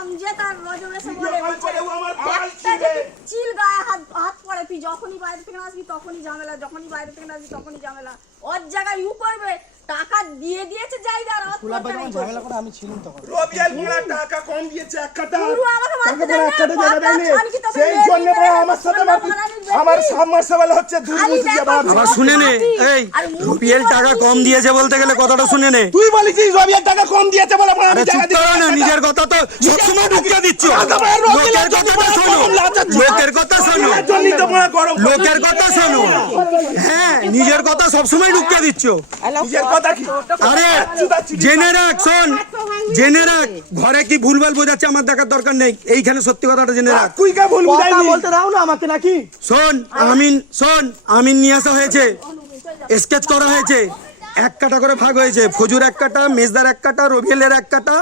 আমজেদ আর রজব এসে বলে ভিডিও কল করে ও আমার বাল একটা ছিড়বে। যদি চিল গায়ে হাত পড়ে, তুই যখনই বাইরে থেকে আসবি তখনই ঝামেলা, যখনই বাইরে থেকে আসবি তখনই ঝামেলা। ওর জায়গায় ইউ করবে, টাকা দিয়ে দিয়েছে জায়গা, আর ওর ফুল আব্বাই যখন ঝামেলা করে আমি ছিলাম তখন। রবিএল মোড়া টাকা কম দিয়েছে 1 কাটা। পুরো আমাকে মারতে টাকা দেয় বড় না, 1 কাটা জায়গা দেয়নি। খালি কি তোকে সেই মেরে জন্য দিবে? বড় আমার সাথে সোনা মারপিট। মারানির বেশি। আমার সাবমার্সিবল হচ্ছে খালি দুর্বুদ্ধি দেখো, বাবা। আবার শুনে নে, এই রবিএল টাকা কম দিয়েছে বলতে গেলে কথাটা শুনে নে। তুই বলেছিস রবিএল টাকা কম দিয়েছে বলে আমি আরে চুপ জায়গা করো না, দিচ্ছি। নিজের কথা তো সবসময় ঢুকিয়ে দিচ্ছ। একেবারে রবিএলের লোকের জন্য কথাটা শোনো, গরম লাগাচ্ছিস। লোকের কথা শোনো, এর জন্যই তো বড় গরম। লোকের কথা শোনো। হ্যাঁ, নিজের কথা সবসময় ঢুকিয়ে দিচ্ছ। নিজের কথা কি? আরে যে জেনে রাখ, শোন, জেনে রাখ, ঘরে কি ভুলভাল বোঝাচ্ছে আমার দেখার দরকার নেই, এইখানে সত্যি কথাটা জেনে রাখ। কুইকে ভুল বুঝাইনি বলতে দাও না আমাকে নাকি শোন, আমিন নিয়ে আসা হয়েছে, স্কেচ করা হয়েছে, 1 কাটা করে ভাগ হয়েছে, ফজুর 1 কাটা, মেজদার 1 কাটা, রবিএলের 1 কাটা,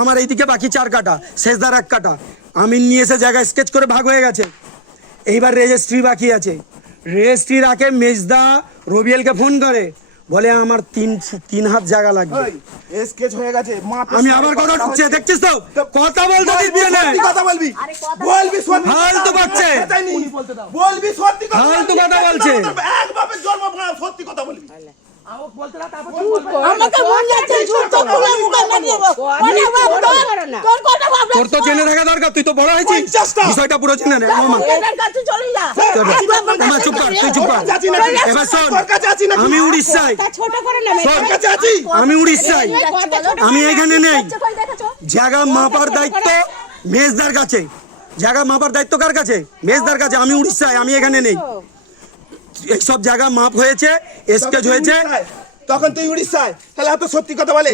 আমার এইদিকে বাকি 4 কাটা, শেষদার 1 কাটা। আমিন নিয়ে এসে জায়গায় স্কেচ করে ভাগ হয়ে গেছে। এইবার রেজিস্ট্রি বাকি আছে। রেজিস্ট্রির আগে মেজদা রবিএলকে ফোন করে, বলে আমার 3 হাত জায়গা লাগবে। স্কেচ হয়ে গেছে আমি আবার কথা ঢুকছে, দেখছিস তো, কথা বলতে দিবি না, কথা বলবি আরে কথা বলবি সত্যি ফালতু বাচ্চা, বলবি সত্যি কথা ফালতু কথা বলছে। এক বাপের জন্ম সত্যি কথা বলবি আমাকে বলতে দাও তারপর তুই বলবি। আমাকে মন যাচ্ছে ঝুট তো তুলে মুখে লাগিয়ে দেবো মানে বাপ তোর কথা ভাব তোর তো জেনে থাকা দরকার, তুই তো বড় হয়েছিস, 50টা। বিষয়টা পুরো জেনে নে। মামা এটার কাছে চলে যা মামা চুপ কর, তুই চুপ কর। চাচি না এবার শোন, তোর কাছে আছি না আমি উড়িষ্যায়, তা ছোট করে না শোন, তোর কাছে আছি আমি উড়িষ্যায়, আমি এখানে নেই। দেখেছো জায়গা মাপার দায়িত্ব মেজদার কাছে, জায়গা মাপার দায়িত্ব কার কাছে? মেজদার কাছে। আমি উড়িষ্যায়, আমি এখানে নেই। এইসব জায়গা মাপ হয়েছে, স্কেচ হয়েছে। তখন তুই উড়িষ্যায়, তাহলে এত সত্যি কথা বলে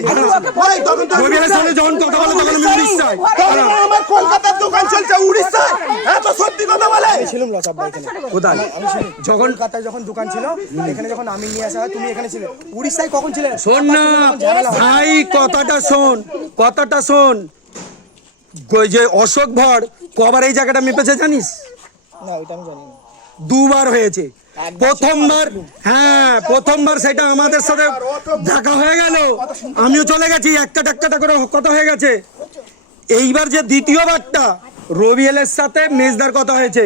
ওই তখন তো রবিএলের সাথে যখন কথা বলে তখন আমি উড়িষ্যায়। তখন আমার কলকাতার দোকান চলছে উড়িষ্যায়, এত সত্যি কথা বলে ছিলাম লসাব ভাই এখানে কোথায়? যখন কলকাতায় যখন দোকান ছিল এখানে যখন আমি নিয়ে আসা হয় তুমি এখানে ছিলে উড়িষ্যায় কখন ছিলে শোন না ভাই, কথাটা শোন, কথাটা শোন। ওই যে অশোক ভর কবার এই জায়গাটা মেপেছে জানিস? না ওইটা আমি জানি না 2 বার হয়েছে। প্রথমবার, হ্যাঁ প্রথমবার সেটা আমাদের সাথে দেখা হয়ে গেল, আমিও চলে গেছি, এক কাটা করে কথা হয়ে গেছে। এইবার যে দ্বিতীয়বারটা রবিএলের সাথে মেজদার কথা হয়েছে,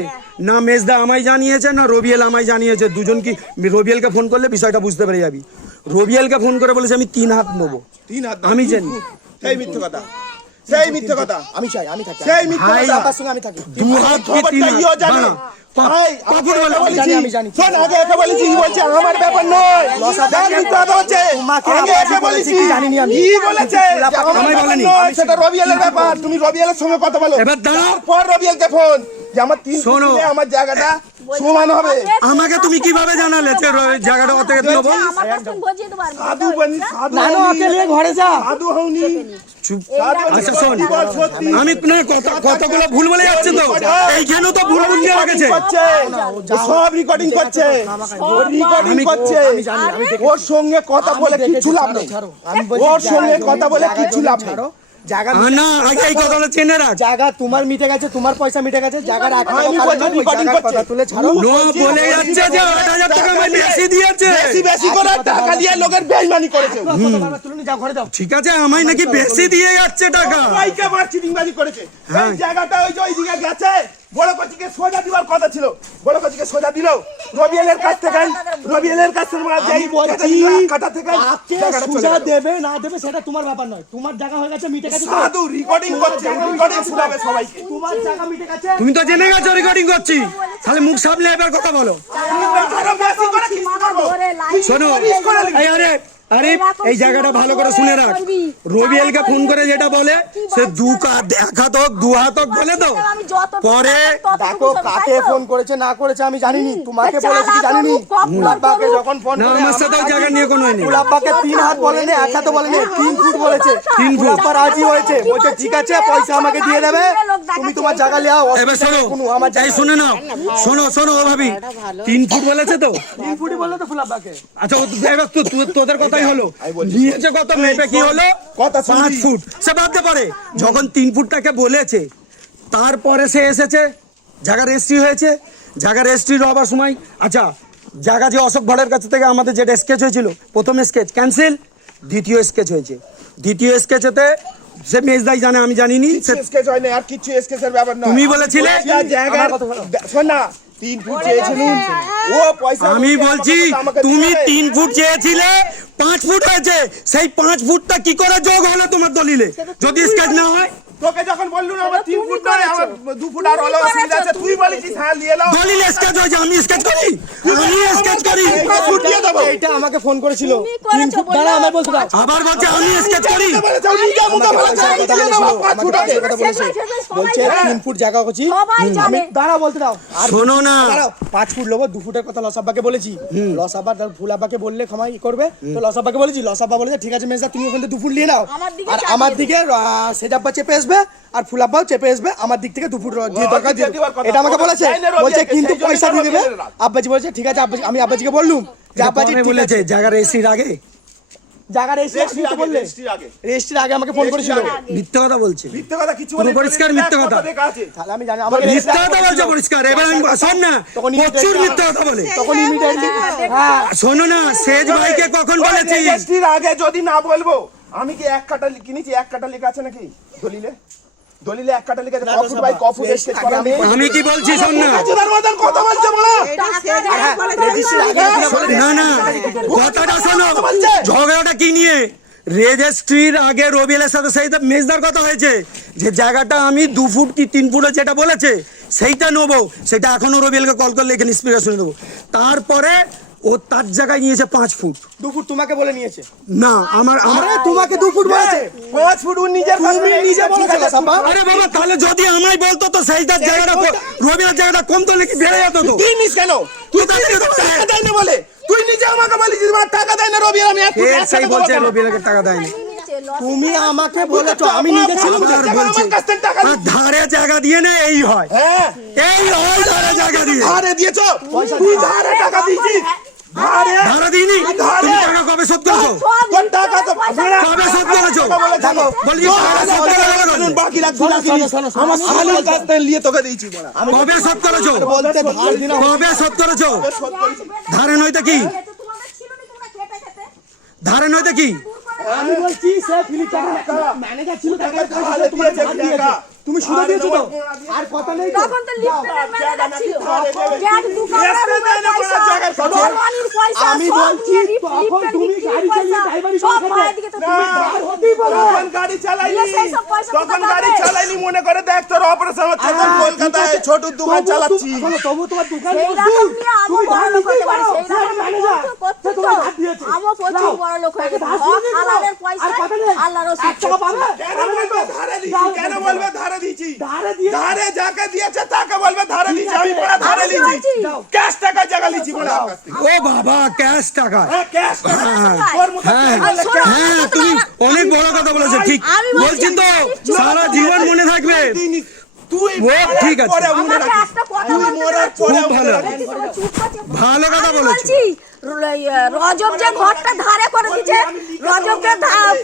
না মেজদা আমায় জানিয়েছে না রবিএল আমায় জানিয়েছে। দুজন কি, রবিএলকে ফোন করলে বিষয়টা বুঝতে পেরে যাবি। রবিএলকে ফোন করে বলেছে আমি 3 হাত নেবো, 3 হাত আমি জানি। সেই মিথ্যে কথা, সেই মিথ্যে কথা, আমি চাই আমি থাকি সেই মিথ্যে ভাই, কথা তার সঙ্গে আমি থাকি 2 হাত কি 3 খবরটা ইও হাত? জানে। না, ভাই, পাপড় বলে বলেছি, জানি, আমি জানি। শোন, আগে একে বলেছি, ই বলছে আমার ব্যাপার নয়। দেখ, মিথ্যে কথা হচ্ছে। তোমাকে আগে আবার একে কি বলেছি বলেছি, কি জানিনি আমি। কি বলেছে? যে আমার আমায় ব্যাপার বলেনি। নয়, সেটা রবিএলের ব্যাপার। তুমি রবিএলের সঙ্গে কথা বলো। এবার দাঁড়াও। তারপর রবিএলকে ফোন, যে আমার 3 শোনো। ফুট আমার জায়গাটা সমান হবে। আমাকে তুমি কিভাবে জানালে যে জায়গাটা অত নেবো? আমার কাছে তুমি বুঝিয়ে দেবো আর সাধু বনি, সাধু নানু হওনি। ওকে নিয়ে ঘরে যা সাধু হওনি। চুপ। সাধু হওনি। আচ্ছা শোন, সত্যি বল, সত্যি। আমি না কতগুলো ভুল বলে যাচ্ছে তো, এইখানেও তো ভুল বুঝিয়ে রেখেছে। করছে। ও সব রেকর্ডিং করছে, ও রেকর্ডিং করছে। ওর সঙ্গে কথা বলে কিচ্ছু লাভ নেই। আমি বলছি ওর সঙ্গে জায়গা কথা বলে জমি, কিচ্ছু লাভ নেই। জায়গা না আগে এই কথাটা চেনে রাখ। জায়গা তোমার মিটে গেছে, তোমার পয়সা মিটে গেছে, জায়গার আমি বলছি রেকর্ডিং করছে। কথা তুলে ছাড়ো। নো বলে যাচ্ছে যে 8,000 টাকা আমি বেশি দিয়েছে। বেশি বেশি করে টাকা দিয়ে লোকের বেইমানি করেছে। কথা তুলে নিয়ে যাও ঘরে দাও। ঠিক আছে, আমায় নাকি বেশি দিয়ে যাচ্ছে টাকা। ওইকে বার চিটিংবাজি করেছে। হ্যাঁ। এই জায়গাটা ওই যে ওইদিকে গেছে, বড় কচিকে সোজা দিবার কথা ছিল, বড় কচিকে সোজা দিল। রবিএলের কাছ থেকে আমি বলছি কাটা থেকে কাকে জায়গাটা চলে সুজা গেল। দেবে না দেবে সেটা তোমার ব্যাপার নয়, তোমার জায়গা হয়ে গেছে মিটে গেছে তো। সাধু রেকর্ডিং করছে, রেকর্ডিং শোনাবে সবাইকে। তোমার জায়গা মিটে গেছে। তুমি তো জেনে গেছো রেকর্ডিং করছি, তাহলে মুখ সামলে এবার কথা বলো। আরো বেশি করে কি করবো? শোনো, এই আরে এই জায়গাটা ভালো করে শুনে রাখ। রবিএলকে ফোন করে যেটা বলে সে 1 হাত হোক 2 হাত হোক বলে তো, পরে দেখো কাকে ফোন করেছে না করেছে আমি জানিনি, তোমাকে বলেছি কি জানিনি। মুলাব্বাকে যখন ফোন না করে আমার সাথেও জায়গা নিয়ে কোনো নেই। মুলাব্বাকে 3 হাত বলেনি, 1 হাতও বলেনি, 3 ফুট বলেছে। 3 ফুট। মুলাব্বা রাজি হয়েছে, বলছে ঠিক আছে পয়সা আমাকে দিয়ে দেবে, তুমি তোমার জায়গা লিয়ে আও। এবার শোনো, আমার এই শুনে নাও, শোনো ও ভাবি 3 ফুট বলেছে তো। 3 ফুটই বললো তো ফুলাব্বাকে। আচ্ছা এবার তোদের কথাই হলো, নিয়েছে কত, মেপে কি হলো কথা শুনবি। 5 ফুট। সে ভাবতে পারে যখন 3 ফুট তাকে বলেছে, তারপরে সে এসেছে, জায়গা রেজিস্ট্রি হয়েছে, জায়গা রেজিস্ট্রি হবার সময়, আচ্ছা জায়গা যে অশোক ভড়ের কাছ থেকে আমাদের যেটা স্কেচ হয়েছিল, প্রথম স্কেচ ক্যান্সেল, দ্বিতীয় স্কেচ হয়েছে। দ্বিতীয় স্কেচেতে সে মেজদাই জানে, আমি জানিনি। স্কেচ হয় না, আর কিছু স্কেচের ব্যাপার না। তুমি বলেছিলে ওইটা জায়গার শোন না, 3 ফুট চেয়েছিলেন, ও পয়সা আমি বলছি আমাকে তুমি দিবে। 3 ফুট চেয়েছিলে, 5 ফুট হয়েছে। সেই 5 ফুটটা কি করে যোগ হলো তোমার দলিলে যদি স্কেচ না হয়? তোকে যখন বললু না আমার 3 ফুট নয় আমার 2 ফুট আর হলো তুমি অসুবিধা আছে করেছো, তুই বলেছিস হ্যাঁ নিয়ে নাও দলিল স্কেচ হয়েছে, আমি স্কেচ করি, আমি স্কেচ করি। ফুট দিয়ে দেবো এইটা আমাকে ফোন করেছিল তুমি করেছো, 3 ফুট দাঁড়া আমার বলতে দাও আবার বলছে আমি স্কেচ করি। বলেছে নিজে মুখে বলেছে আমাকে দিয়ে দেবো 5 ফুট আছে কথা বলেছে বলছে 3 ফুট জায়গা করছি সবাই আমি জানে। দাঁড়া বলতে দাও আর শোনো না, দাঁড়াও 5 ফুট লোবো 2 ফুটের কথা লসাব্বাকে বলেছি লসাব্বা তার ফুলাব্বাকে বললে ক্ষমা করবে তো লসাব্বাকে বলেছি লসাব্বা বলেছে ঠিক আছে মেজদা তুমি ওখান থেকে 2 ফুট নিয়ে নাও আমার দিকে আর চাপিয়ে আমার দিও। দিকে সেটাব্বা চেপে আসবে আর ফুলাব্বাও চেপে আসবে আমার দিক থেকে 2 ফুট দিয়ে দরকার দিয়ে দিবার কথা। এটা আমাকে বলেছে তাই না রবি বলছে আজকে, কিন্তু সেই জন্য পয়সা দিয়ে দেবে রবি রাত। আব্বাজি বলছে ঠিক আছে আব্বাজি আমি আব্বাজিকে বললুম যে আব্বাজি কবে ঠিক বলেছে আছে জায়গা রেজিস্ট্রির আগে? জায়গা রেজিস্ট্রি তো বললে রেজিস্ট্রির আগে রেজিস্ট্রির আগে আমাকে ফোন করেছিল মিথ্যে কথা বলছে, মিথ্যে কথা কিছু পুরো পরিষ্কার মিথ্যে কথা। দেখা আছে তাহলে আমি জানি আমাকে মিথ্যে কথা বলছে পরিষ্কার। এবার আমি শোন না, তখন প্রচুর মিথ্যে কথা বলে। তখন ইমিডিয়েটলি হ্যাঁ শোনো না, সেজ ভাইকে কখন বলেছি? রেজিস্ট্রির আগে যদি না বলবো আমি কি 1 কাটা কিনেছি 1 কাটা লেখা আছে নাকি দলিলে দলিলে 1 কাটা লেখা আছে কফুট বাই কফুট স্কেচ করা আমি আমি কি বলছি শোন না, কাজের মতন কথা বলছে বলা রেজিস্ট্রির আগে না না কথাটা শোনো, ঝগড়াটা কি নিয়ে? রেজিস্ট্রির আগে রবিলের সাথে সেইটা মেজদার কথা হয়েছে যে জায়গাটা আমি 2 ফুট কি 3 ফুটে যেটা বলেছে সেইটা নেবো, সেটা এখনো রবিলকে কল করলে এখানে ইন্সপিরেশন দেবো। তারপরে ও তার জায়গায় নিয়েছে 5 ফুট। 2 ফুট তোমাকে বলে নিয়েছে না আমার আমার আরে তোমাকে 2 ফুট বলেছে 5 ফুট উনি নিজের তুমি নিজে বলেছো লসাব্বা আরে বাবা তাহলে যদি আমায় বলতো তো সেইটার জায়গাটা রবিলের জায়গাটা কম তো নাকি বেড়ে যেত তো। তুই নিস কেন তুই তাহলে তো টাকা দেয় না বলে তুই নিজে আমাকে বলিস যে আমার টাকা দেয় না রবি আমি 1 ফুট এর সেই বলছে রবিলকে টাকা দেয়নি। তুমি আমাকে বলেছো আমি নিজে ছিলাম আর বলছে আমার কাছ থেকে টাকা আর ধারে জায়গা দিয়ে না এই হয়, হ্যাঁ এই হয় ধারে জায়গা দিয়ে। ধারে দিয়েছো তুই ধারে টাকা দিয়েছিস ধারে ধারে দিইনি, তুমি টাকা কবে শোধ করেছো? তোর টাকা তো কবে শোধ করেছো? দেখো বলছি টাকা শোধ করেছো? বাকি রাখ আমার শালির কাছ থেকে নিয়ে তোকে দিয়েছি বড়া কবে শোধ করেছো? বলতে ধার দিনা কবে শোধ করেছো? ধারে নয়তো কি? ধারে নয়তো কি? আমি বলছি সে ফিলিপকার্টের ম্যানেজার ছিল টাকা ধারে দিয়েছে টাকা তুমি শুনে দিয়েছো তো আর কথা নেই তো তখন তো লিফটের ম্যানেজার ছিল গ্যাস দু আমি বলছি তখন তুমি গাড়ি চালিয়ে ড্রাইভারি সব করে ভাইয়ের দিকে তো তুমি ধার হতেই পারো তখন গাড়ি চালাইনি নিয়ে সেই সব পয়সা তখন কোথা গাড়ি পাবে? চালাইনি মনে করে দেখ তোর অপারেশন হচ্ছে তখন কলকাতায় ছোট দোকান চালাচ্ছি তবু তোমার দোকান সেই মজদুর। রকম নিয়ে আমিও তুমি ধার বড় লোক নিতেই হতে পারি, পারো। সেই সে রকম ম্যানেজার। করতে সে তো তোমার ধার দিয়েছে। আমিও প্রচুর নাও। বড় লোক হয়ে গেছি ধার দিয়ে দিয়েছো। হালালের পয়সা আর কথা নেই। আল্লাহর 1 টাকা পাবে? কেন বলবে ধারে দিয়েছি কেন বলবে ধারে দিয়েছি ধারে দিয়ে ধারে যাকে দিয়েছে তাকে বলবে ধারে দিয়েছি আমি পড়া ধারে আমি দিয়েছি বলছি। ক্যাশ টাকা জায়গা লিছি পড়া ও বাবা ক্যাশ টাকা। হ্যাঁ ক্যাশ টাকা তোর মতো হ্যাঁ আর শোনো, হ্যাঁ আমি তো তুমি তোমার- অনেক বড় কথা বলেছো, ঠিক আমি বলছি, বলছি তো সারা জীবন মনে থাকবে। তুই ও, ঠিক আছে। পরে মনে আমাকে রাখিস একটা কথা তুই বলতে মরার দাও। পরে খুব মনে ভালো। রাখিস চুপ করছে। ভালো কথা আমি বলেছো। বলছি, রজব যে ঘরটা ধারে করে দিচ্ছে রজবকে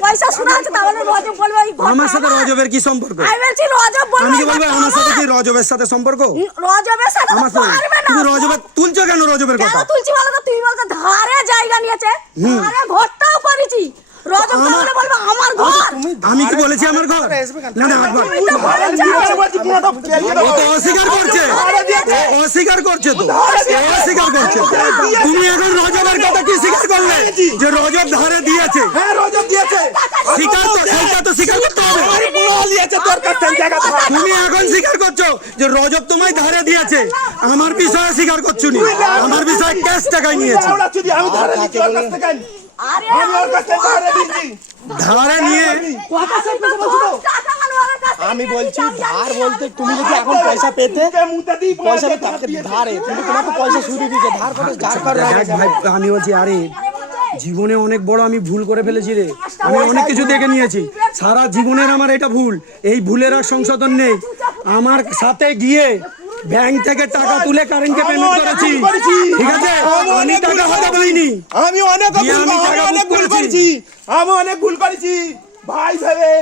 পয়সা শোনা আছে তাহলে রজব বলবে ওই ঘরটা আমার সাথে আমার। রজবের কি সম্পর্ক? আমি বলছি রজব বলবে আমি কি ওই বলবো ঘরটা আমার সাথে কি আমার। রজবের সাথে সম্পর্ক? রজবের সাথে তো আমার সাথে পারবে না। তুমি রজবের তুলছো কেন রজবের কেন কথা? তুলছি বলো তো তুমি বলছো ধারে জায়গা নিয়েছে ধারে ঘরটাও করেছি রজব তাহলে বলবে আমার ঘর আমি কি বলেছি আমার ঘর? না না একবার তুমি তো বলেছো। জিজ্ঞাসা করছি পুরোটা পেরিয়ে ও দেবো তো অস্বীকার করছে, ও অস্বীকার করছে তো, ও অস্বীকার করছে। তুমি এখন রজবের কথা কি স্বীকার করলে যে রজব ধারে দিয়েছে? হ্যাঁ রজব দিয়েছে স্বীকার তো সেইটা তো স্বীকার করতে হবে। আরে বড় দিয়েছে তোর কাছ থেকে জায়গা ধার তুমি এখন স্বীকার করছো যে রজব তোমায় ধারে দিয়েছে, আমার বিষয়ে স্বীকার করছো নি, আমার বিষয়ে ক্যাশ টাকায় নিয়েছে। ওরা যদি আমি ধারে দিচ্ছি ওর কাছ থেকে আরে আমি ওর কাছ থেকে ধারে দিচ্ছি ধারে নিয়ে কথা সব তো কথা বলছো তো? টাকা মানে ওর কাছ থেকে আমি বলছি নিয়েছি, আমি ধার জানি। বলতে তুমি যদি এখন পয়সা পেতে মুখে মুতে দিই পয়সা তাকে ধারে তুমি তোমাকে পয়সা শুধু দিয়েছে ধার করে ধার করে দেখ ভাই আমি বলছি আরে জীবনে অনেক বড় আমি ভুল করে ফেলেছি রে, আমি অনেক কিছু দেখে নিয়েছি, সারা জীবনের আমার এটা ভুল, এই ভুলের আর সংশোধন নেই। আমার সাথে গিয়ে ব্যাংক থেকে টাকা তুলে কারেন্টকে পেমেন্ট করেছি, ঠিক আছে? আমি টাকা হাতে পাইনি, আমি অনেক দিয়ে আমি টাকা অনেক বুক ভুল করেছি। করেছি আমি অনেক ভুল করেছি ভাই ভেবে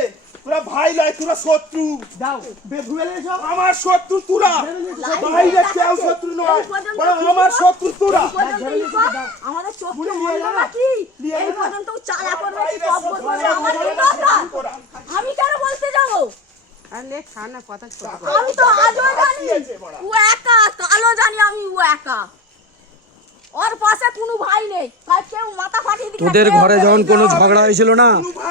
তোরা ভাই নয় তোরা শত্রু দাও বেভুলে এসো আমার শত্রু তোরা বাইরে কেউ শত্রু নয় বরং আমার শত্রু তোরা আমাদের চোখ মনে নাকি এই পর্যন্ত চালা করবে কি সব করবে আমার কি দরকার আমি কেন বলতে যাব আরে খানা কথা ছোট আমি তো আজও জানি ও একা কালো জানি আমি ও একা ওর পাশে কোনো ভাই নেই তাই কেউ মাথা ফাটিয়ে দিকে তোদের ঘরে যখন কোনো ঝগড়া হয়েছিল না,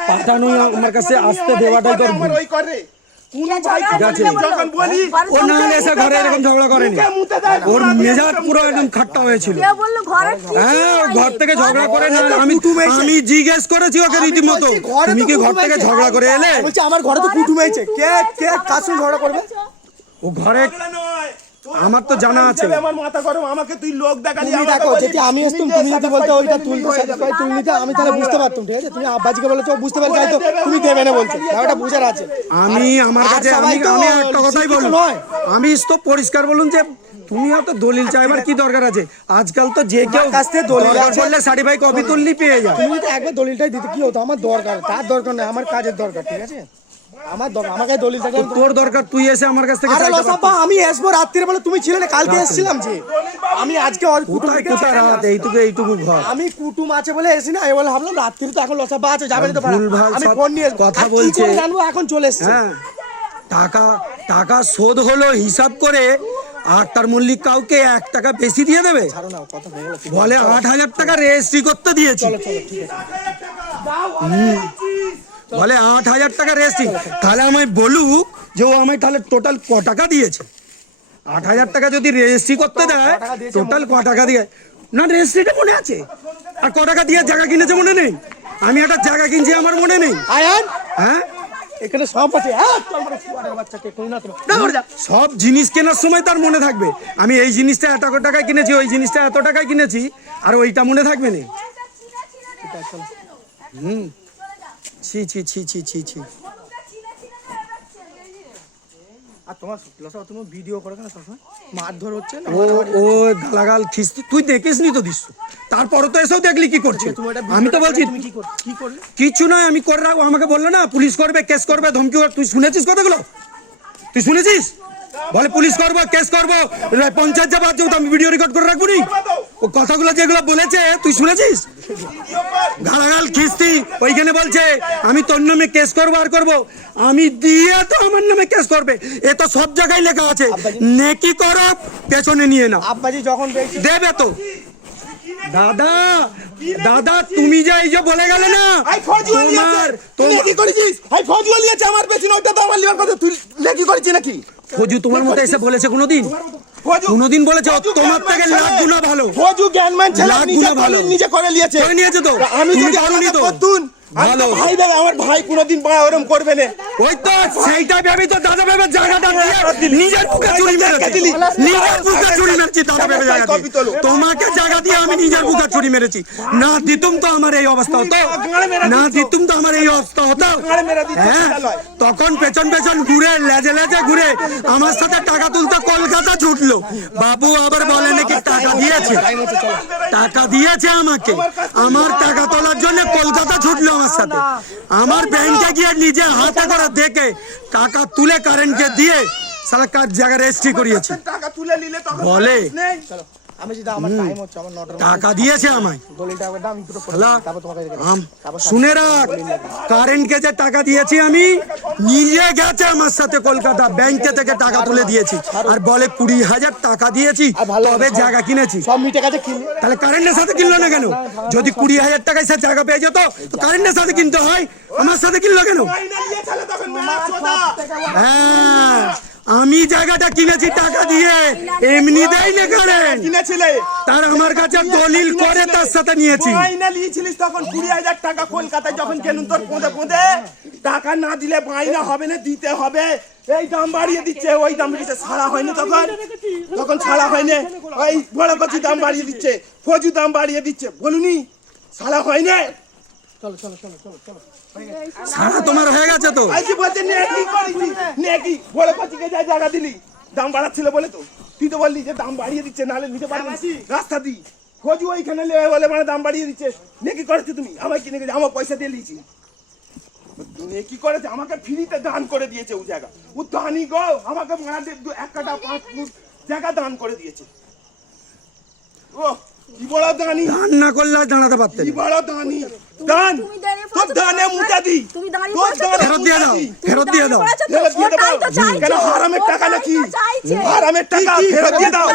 পাঠানোই আমার কাছে আসতে দেওয়াটাই তোর ভুল। আমার ওই করে কোনো কে ভাই ঝগড়া আছে। করলে বলো? যখন বলি, ঘরে ও না হলে এসে ঘরে এরকম ঝগড়া করেনি মুখে মুতে দেয়, ওর পুরা দিয়ে মেজাজ মুখে পুরো মুতে একদম দেয়। খাট্টা হয়েছিল কে বললো ঘরে কিছু হ্যাঁ হয়নি? ঘর থেকে ঝগড়া করে না ঘরে তো আমি কুটুম এসে। আমি জিজ্ঞেস করেছি ওকে আমি রীতিমতো বলছি, ঘরে তুমি তো কি ঘর কুটুম থেকে এসে। ঝগড়া করে এলে আমি বলছি আমার ঘরে তো কুটুম হয়েছে, কে কে কার সঙ্গে ঝগড়া করবে? ও ঘরে ঝগড়া নয়, তোর আমার তো জানা আছে। হিসেবে আমার মাথা গরম, আমাকে তুই লোক দেখালি, তুমি আমাকে দেখো বললি, যদি আমি আসতাম নিজে তুমি যদি বলতে satisfied ওইটা করে তুলতে নিলি হয়ে যাবে। স্যাটিসফাই তুলে নিতে আমি তাহলে বুঝতে পারতাম, ঠিক আছে? তুমি আব্বাজিকে বলেছো ও বুঝতে পারছে হয়তো তুমি দেবে না বলছো, ব্যাপারটা বুঝার আছে। আমি আমার আর কাছে সবাই আমি তো আমি একটা কথাই শিক্ষিত বলবো নয়। আমি তো পরিষ্কার বলুন যে তুমি তো দলিল চাইবার কি দরকার আছে আজকাল তো যে কেউ কাছ থেকে দলিল দরকার আছে। পড়লে সার্টিফাই কপি তুললি পেয়ে যায় তুমি যদি একবার দলিলটাই দিতে কি হতো, আমার দরকার, তার দরকার নেই, আমার কাজের দরকার, ঠিক আছে? আমার দরকার, আমাকে দলিল থাকে। তোর দরকার তুই এসে আমার কাছ থেকে আরে চাইতে লসাব্বা আমি আসবো রাত্রিরে বলে তুমি ছিলে না, কালকে এসেছিলাম যে আমি আজকে কোথায় কোথায় রাত এইটুকু ঘর আমি কুটুম আছে বলে এসি না, এই বলে ভাবলাম রাত্রিরে তো এখন লসাব্বা আছে যাবে না তো পারা। ভুলভাল আমি সব ফোন নিয়ে আসবো। কথা আর কি বলছে। করে জানবো এখন চলে এসছে। হ্যাঁ টাকা টাকা শোধ হলো হিসাব করে আর তার মল্লিক কাউকে 1 টাকা বেশি দিয়ে দেবে ছাড়ো না, কথা হয়ে গেল। বলে 8,000 টাকা রেজিস্ট্রি করতে দিয়েছি বলে 8,000 টাকা রেজিস্ট্রি তাহলে আমায় বলুক যে ও আমায় তাহলে টোটাল ক টাকা দিয়েছে 8,000 টাকা যদি রেজিস্ট্রি করতে দেয় টোটাল ক টাকা দিয়ে না রেজিস্ট্রিটা মনে আছে আর ক টাকা দিয়ে জায়গা কিনেছে মনে নেই আমি একটা জায়গা কিনছি আমার মনে নেই আয়ান হ্যাঁ এখানে সব আছে। হ্যাঁ চল বড় ফুয়াটার বাচ্চাকে কই না তুমি না করে যা। সব জিনিস কেনার সময় তার মনে থাকবে আমি এই জিনিসটা এত টাকায় কিনেছি ওই জিনিসটা এত টাকায় কিনেছি আর ওইটা মনে থাকবে না ছি ছি ছি ছি ছি ছি আর তোমার লসাব্বা তুমি ভিডিও করো কেন সবসময়? মারধর হচ্ছে না, ও ও গালাগাল খিস্তি তুই দেখিস নি তো দৃশ্য তারপরে তো এসেও দেখলি কি করছে তুমি এটা আমি তো বলছি তুমি কি করলে? কিছু নয় আমি করে রাখবো আমাকে বললো না পুলিশ করবে কেস করবে ধমকি করবে। তুই শুনেছিস কথাগুলো তুই শুনেছিস বলে পুলিশ করবো কেস করবো পঞ্চায়েত যাবো তো আমি ভিডিও রেকর্ড করে রাখবো নি ও কথাগুলো যেগুলো বলেছে তুই শুনেছিস গালাগাল খিস্তি ওইখানে বলছে আমি তোর নামে কেস করবো আর করবো আমি দিয়ে তো আমার নামে কেস করবে এ তো সব জায়গায় লেখা আছে নেকি করো পেছনে নিয়ে না আব্বাজি যখন পেয়েছি দেবে তো দাদা দাদা তুমি যে এই যে বলে গেলে না আই ফজুয়া লিয়েছে, তুই কি করেছিস? আই ফজুয়া লিয়েছে আমার পেছনে, ওটা তো আমার লিবার কথা, তুই লেখি করেছিস নাকি? ফজু তোমার মতো এসে বলেছে কোনোদিন ফজু- কোনোদিন বলেছে ও ফজু তোমার জ্ঞানমান থেকে ছেলে। লাখ গুণা ভালো ফজু জ্ঞানমান ছেলে, লাখ নিজে গুণা ভালো। করে নিজে করে লিয়েছে। করে নিয়েছে তো আমি তুমি যদি করোনি আলাদা তো করতুন, আমি তো ভালো। ভাই দেবে, আমার ভাই কোনোদিন ওরম করবে না। ওই তো সেইটা ভেবে তো দাদা ভেবে জায়গাটা দিয়ে নিজের বুকে চুরি মেরেছি নিজের বুকে চুরি মেরেছি দাদা ভেবে জায়গা দিয়ে। তোমাকে জায়গা দিয়ে আমি নিজের বুকে চুরি মেরেছি না দিতুম তো আমার এই অবস্থা হতো না দিতুম তো আমার এই অবস্থা হতো হ্যাঁ তখন পেছন পেছন ঘুরে লেজে লেজে ঘুরে আমার সাথে টাকা তুলতে কলকাতা ছুটলো বাবু আবার বলে নাকি টাকা দিয়েছে টাকা দিয়েছে আমাকে আমার টাকা তোলার জন্য কলকাতা ছুটলো আমার সাথে আমার ব্যাংকে গিয়ে নিজে হাতে করে দেখে টাকা তুলে কারেন্টকে দিয়ে সারা কার জায়গা রেজিস্ট্রি করিয়েছি টাকা তুলে নিলে তখন বলে নেই। আমি যদি আমার টাইম হচ্ছে আমার 9টার টাকা দিয়েছে আমায় দলিলটা একবার দাও আমি দুটো পড়ে শালা, তারপর তোমাকে শুনে রাখ কারেন্টকে যে টাকা দিয়েছি আমি নিজে গেছে আমার সাথে কলকাতা ব্যাংকে থেকে টাকা তুলে দিয়েছি আর বলে 20,000 টাকা দিয়েছি তবে জায়গা কিনেছি সব মিটে গেছে কিনলে তাহলে কারেন্টের সাথে কিনলো না কেন যদি 20,000 টাকায় সে জায়গা পেয়ে যেত তো কারেন্টের সাথে কিনতে হয় আমার সাথে কিনলো কেন আয়না নিয়ে ছেলে তখন মেলা সোদা। হ্যাঁ আমি জায়গাটা কিনেছি টাকা দিয়ে এমনি দেয় না কারেন্ট কিনেছিলে? তার আমার কাছে দলিল করে তার সাথে নিয়েছি আয়না নিয়েছিলিস তখন 20,000 টাকা কলকাতায় যখন কেনুন তোর পোঁদে পোঁদে টাকা না দিলে বাইনা হবে না, দিতে হবে। এই দাম বাড়িয়ে দিচ্ছে ওই দাম দিচ্ছে, ছাড়া হয়নি তখন তখন ছাড়া হয়নি ওই বড় কচি দাম বাড়িয়ে দিচ্ছে ফজু দাম বাড়িয়ে দিচ্ছে বলুনি ছাড়া হয়নি। সারা তোমার হয়ে গেছে তো আজকে বলছে নেকি করেছি নেকি বড় কচিকে যা জায়গা দিলি দাম বাড়াচ্ছিল বলে তো তুই তো বললি যে দাম বাড়িয়ে দিচ্ছে নালে নিতে পারবি রাস্তা দি ফজু ওইখানে লেবে বলে মানে দাম বাড়িয়ে দিচ্ছে নেকি করেছো তুমি আমায় কিনে গেছে আমার পয়সা দিয়ে লিয়েছি নেকি করেছে আমাকে ফ্রিতে দান করে দিয়েছে ওই জায়গা ও দানি গো আমাকে মারা 1 কাটা 5 ফুট জায়গা দান করে দিয়েছে ও কি বড় দানি রান্না করলে আর দাঁড়াতে পারতেন কি বড় দানি দান তুমি দাঁড়িয়ে তোর পড়েছো, দানে মুটা দি তুমি দাঁড়িয়ে তোর পড়েছো তো? দানে ফেরত দিয়ে দাও ফেরত দিয়ে দাও ফেরত দিয়ে দেবো। কেন হারামের টাকা নাকি হারামের টাকা ফেরত দিয়ে দাও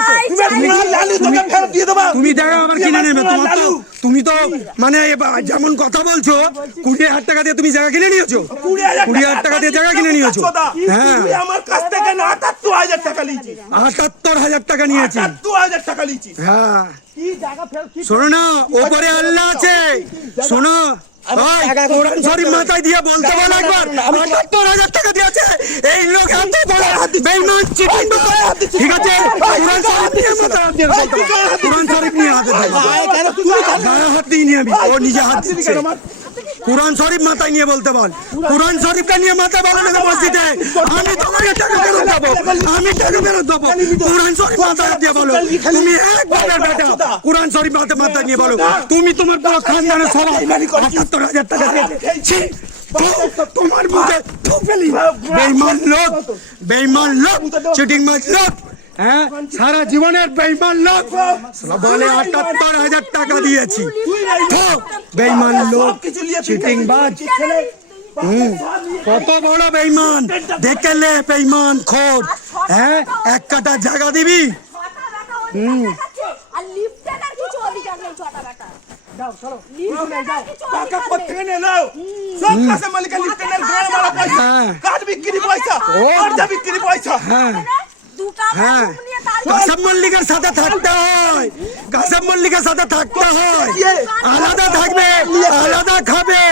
তুমি তোমার লালু তোকে ফেরত দিয়ে দেবো তুমি জায়গা আবার কিনে নেবে তুমি তো মানে যেমন কথা বলছো 20,000 টাকা দিয়ে তুমি জায়গা কিনে নিয়েছো 20,000 টাকা দিয়ে জায়গা কিনে নিয়েছো হ্যাঁ তুই আমার কাছ থেকে না 78,000 টাকা লিয়েছিস 78,000 টাকা নিয়েছি 78,000 টাকা লিয়েছিস হ্যাঁ কি জায়গা ফেরত কি শোনো না ওপরে আল্লাহ আছে শোনো ওই কোরআন শরীফ মাথায় দিয়ে বলতে বল একবার 78,000 টাকা দিয়েছে এই লোক এত বড় বেঈমান চিটিং ঠিক আছে কোরআন শরীফ নিয়ে মাথায় হাত দিয়ে বলতে বল। কোরআন শরীফ নিয়ে হাতে ধরে কেন তুই গায়ে হাত দিয়ে নিয়ে আবি ও নিজে হাত দিচ্ছে কোরআন শরীফ মাথায় নিয়ে বলতে বল কোরআন শরীফটা নিয়ে মাথায় বলো না মসজিদে আমি তোমাকে টাকা ফেরত দেবো আমি টাকা ফেরত দেবো কোরআন শরীফ মাথায় দিয়ে বলো তুমি একবারের বেটা কোরআন শরীফ মাথায় নিয়ে বলো তুমি তোমার পুরো খানদানের সবাই 78,000 টাকা দিয়েছে ছি, তোমার মুখে থু ফেলি বেঈমান লোক চিটিং মাছ লোক হ্যাঁ সারা জীবনের বেঈমান লোক বলে 78,000 টাকা দিয়েছি থু, বেঈমান লোক চিটিং বাজ কত বড় বেঈমান দেখে লে বেঈমান খোদ হ্যাঁ 1 কাঠা জায়গা দিবি আর লিফটের কিছু অধিকার নেই ছোটা বেটা যাও চলো কিছু টাকা অধিকার কোথা নেই। থেকে নাও সব কাছে মালিকা লিফটেনের গাড়ি মারা পয়সা হ্যাঁ। কাঠ বিক্রি পয়সা দরজা বিক্রি পয়সা হ্যাঁ দুটা হ্যাঁ রুম নিয়ে তার কাসম মল্লিকের সাথে থাকতে হয় কাসম মল্লিকের সাথে থাকতে হয় আলাদা থাকবে আলাদা খাবে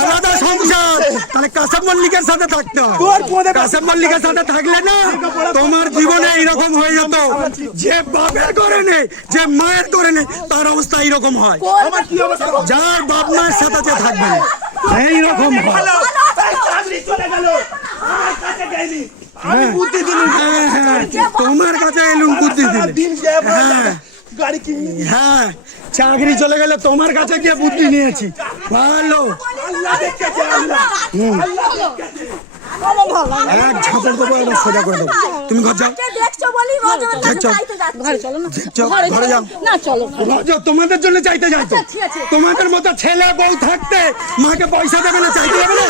আলাদা সংসার তাহলে কাসম মল্লিকের সাথে থাকতে হয় কাসম মল্লিকের সাথে থাকলে না তোমার জীবনে এইরকম হয়ে যেত যে বাপের করে নেই যে মায়ের করে নেই তার অবস্থা এইরকম হয় আমার কি অবস্থা যার বাপ মায়ের সাথে যে থাকবে না এইরকম হয় হ্যালো এই চাকরি চলে গেল আমার কাছে গেলি আমি বুদ্ধি দিলাম হ্যাঁ হ্যাঁ তোমার কাছে এলুম বুদ্ধি দিলে দিন যায় হ্যাঁ গাড়ি কিনে হ্যাঁ চাকরি চলে গেলে তোমার কাছে গিয়ে বুদ্ধি নিয়েছি ভালো আল্লাহ দেখেছে আল্লাহ আল্লাহ দেখেছে এক ঝাঁপড় দেবো একবার সোজা করে দেবো তুমি ঘর যাও কে দেখছো বলি রোজের কাছে দেখছো? চাইতে যাচ্ছি যাও, ঘরে যাও না চলো রোজ তোমাদের জন্য চাইতে যাইতো তোমাদের মতো ছেলে বউ থাকতে মাকে পয়সা দেবে না চাইতে যাবে না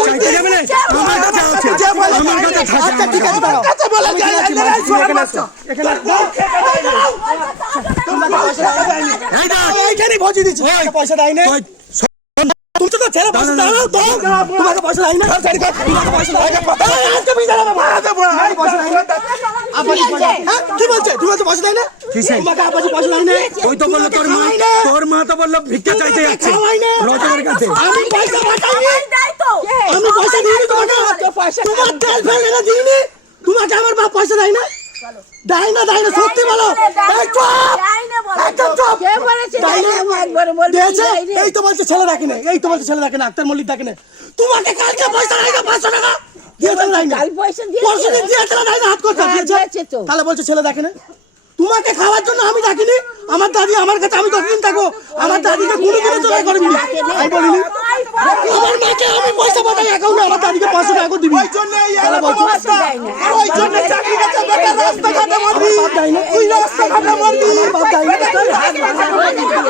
চাইতে যাবে না আমার কাছে আছে আমার কাছে থাকে আচ্ছা ঠিক আছে দাঁড়াও কাছে বলে যাই এখানে আসো এখানে এই দাও এইখানে ভজি দিচ্ছি ওই, পয়সা দেয় না ওই, তুমি তো ছেলে পয়সা দাও তোমাকে পয়সা দেয় না তোমাকে পয়সা দেয় না তুমি জানো মারা দেব পয়সা দেয় না কি বলছে তুমি বলছো পয়সা দেয় না কিসে? তোমাকে আপাজি পয়সা দেয় না ওই তো বললো তোর মা তো বললো ভিক্ষা চাইতে যাচ্ছে রজবের কাছে আমি পয়সা পাঠাইনি দেয় তো আমি পয়সা দিইনি তোমাকে তোমার তেল ফেলে না দিইনি তোমাকে আমার বাপ পয়সা দেয় না দেয় না সত্যি বলো এই চুপ যাইনে বলো একদম চুপ কে বলেছে দেয় না? একবার বলবি দিয়েছে এই তো বলছে ছেলে দেখে না এই তো বলছে ছেলে দেখে না আক্তার মল্লিক দেখে না তোমাকে কালকে পয়সা দেয় না 500 টাকা দিয়েছে না কাল পয়সা দিয়েছে? পরশু দিন দিয়েছে না হাত করতে হ্যাঁ, দিয়েছে তো। তাহলে বলছে ছেলে দেখে না তোমাকে খাওয়ার জন্য আমি ডাকিনি আমার দাদি আমার কাছে আমি 10 দিন থাকবো আমার দাদিকে কোনোদিনও জোগাড় করিনি আমি বলিনি আমার মাকে আমি পয়সা পাঠাই অ্যাকাউন্টে আমার দাদিকে 500 টাকা দিবি ওই জন্য এই অবস্থা ওই জন্য চাকরি কাছে বেকার রাস্তাঘাটে মরবি তুই রাস্তাঘাটে মরবি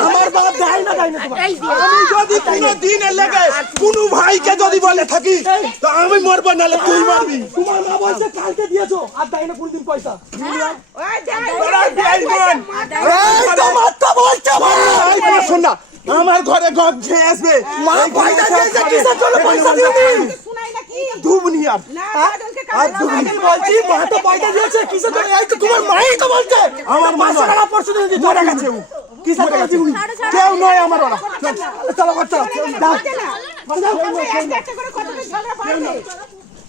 আমার বাপ দেয় না তোমার আমি যদি কোনো দিন লেগে কোনো ভাইকে যদি বলে থাকি তো আমি মরবো নালে তুই মরবি তোমার মা বলছে কালকে দিয়েছো আর দেয় না কোনদিন পয়সা আমার ঘরে গপ খেয়ে আসবে মা পয়সা দিয়েছে কিসের জন্য পয়সা দিয়েছে দুবনিয়ার আর দুবনি বলছি মা তো পয়সা দিয়েছে কিসের জন্য এই তো তোমার মাই তো বলছে আমার মা সারা পরশু দিন মরে গেছে ও কিসের টাকা দিবনি কেউ নয় আমার ওরা চলো চলো দাও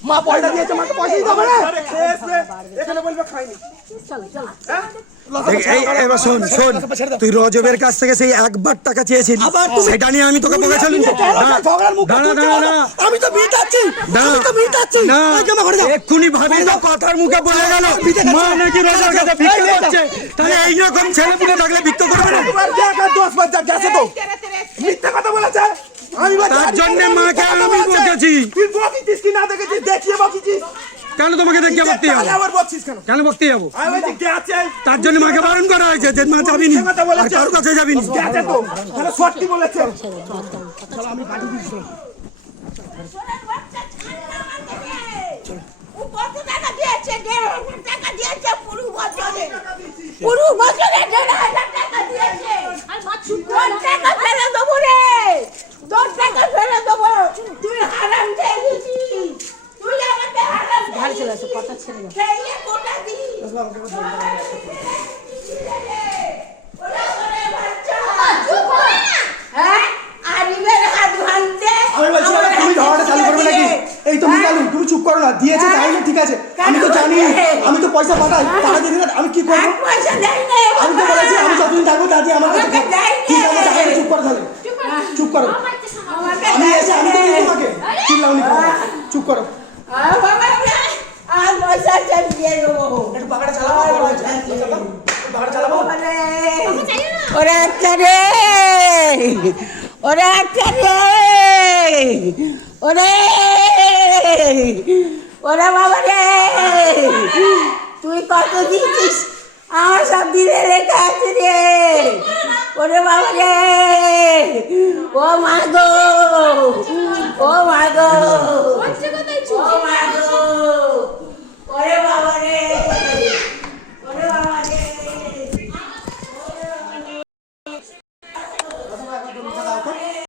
মা পয়সা দিয়েছে মাকে পয়সা দিতে হবে না এখানে বলবে খাইনি এবার শোন তুই রজবের কাছ থেকে সেই 1 বার টাকা চেয়েছিলি সেটা নিয়ে আমি তোকে বলেছিলাম আমি তো মিটাচ্ছি না এক্ষুনি ভাবি তো কথার মুখে বলে গেল মা নাকি রোজার কাছে ভিক্ষা করছে তাহলে এইরকম ছেলে পুলে থাকলে ভিক্ষা করবে না 10 বার গেছে তো মিথ্যা কথা বলেছে আমি তার জন্য মাকে আমি বকেছি তুই বকিছিস কি না দেখেছিস দেখিয়ে বকিছিস কেন তোমাকে দেখে বকতে যাবো? আবার বলছিস কেন? কেন বকতে যাবো? আমি বলছি গেছে। তার জন্য মাকে বারণ করা হয়েছে যে মা যাবি নি, মিথ্যে কথা বলেছে। আর কারোর কাছে যাবি নি। গেছে তো, তাহলে সত্যি বলেছে। চলো আমি পাঠিয়ে দিচ্ছি। ও কত টাকা দিয়েছে? 1,500 টাকা দিয়েছে পুরো বছরে। পুরো বছরে 1,500 টাকা দিয়েছে। তোর টাকা ফেলে দেবো রে। তোর টাকা ফেলে দেবো। তুই হারাম খেয়ে গেছিস। তুই আমাকে হারাম খেয়ে গেছিস। খেয়ে গোটা দিস। ওরা ওরে বাচ্চা। হ্যাঁ? আরিমের হাত ভাঙতে আমি বলছি আমার তুমি হাতে ঝগড়াটা চালু করবে নাকি? দিয়ে। এই তো মিতালি, তুমি চুপ করো না। দিয়েছে তাই না, ঠিক আছে। আমি তো জানি, আমি তো পয়সা পাঠাই, টাকা দিয়ে দিলে আমি কি করবো? এক পয়সা দেয় না এ আমি তো বলেছি আমি যতদিন থাকবো দাদি আমার কাছে আমাকে দেয় না। ঠিক আছে, তাহলে চুপ করো তাহলে। চুপ করো। আমাকে আমি দেয় এসে আমি তো দিই তোমাকে। চিল্লাওনি কেন? চুপ করো। আমাকে আর পয়সা দিয়ে দেবো। একটু পাখাটা চালাবো, পাখাটা চালাবো। ওরে আচ্ছা রে, ওরে আচ্ছা রে, ওরে ওরে বাবা রে, তুই কত দিচ্ছিস? আমার সব দিলে লেখা আছে রে। ওরে বাবা রে, ও মা গো, ও মা গো।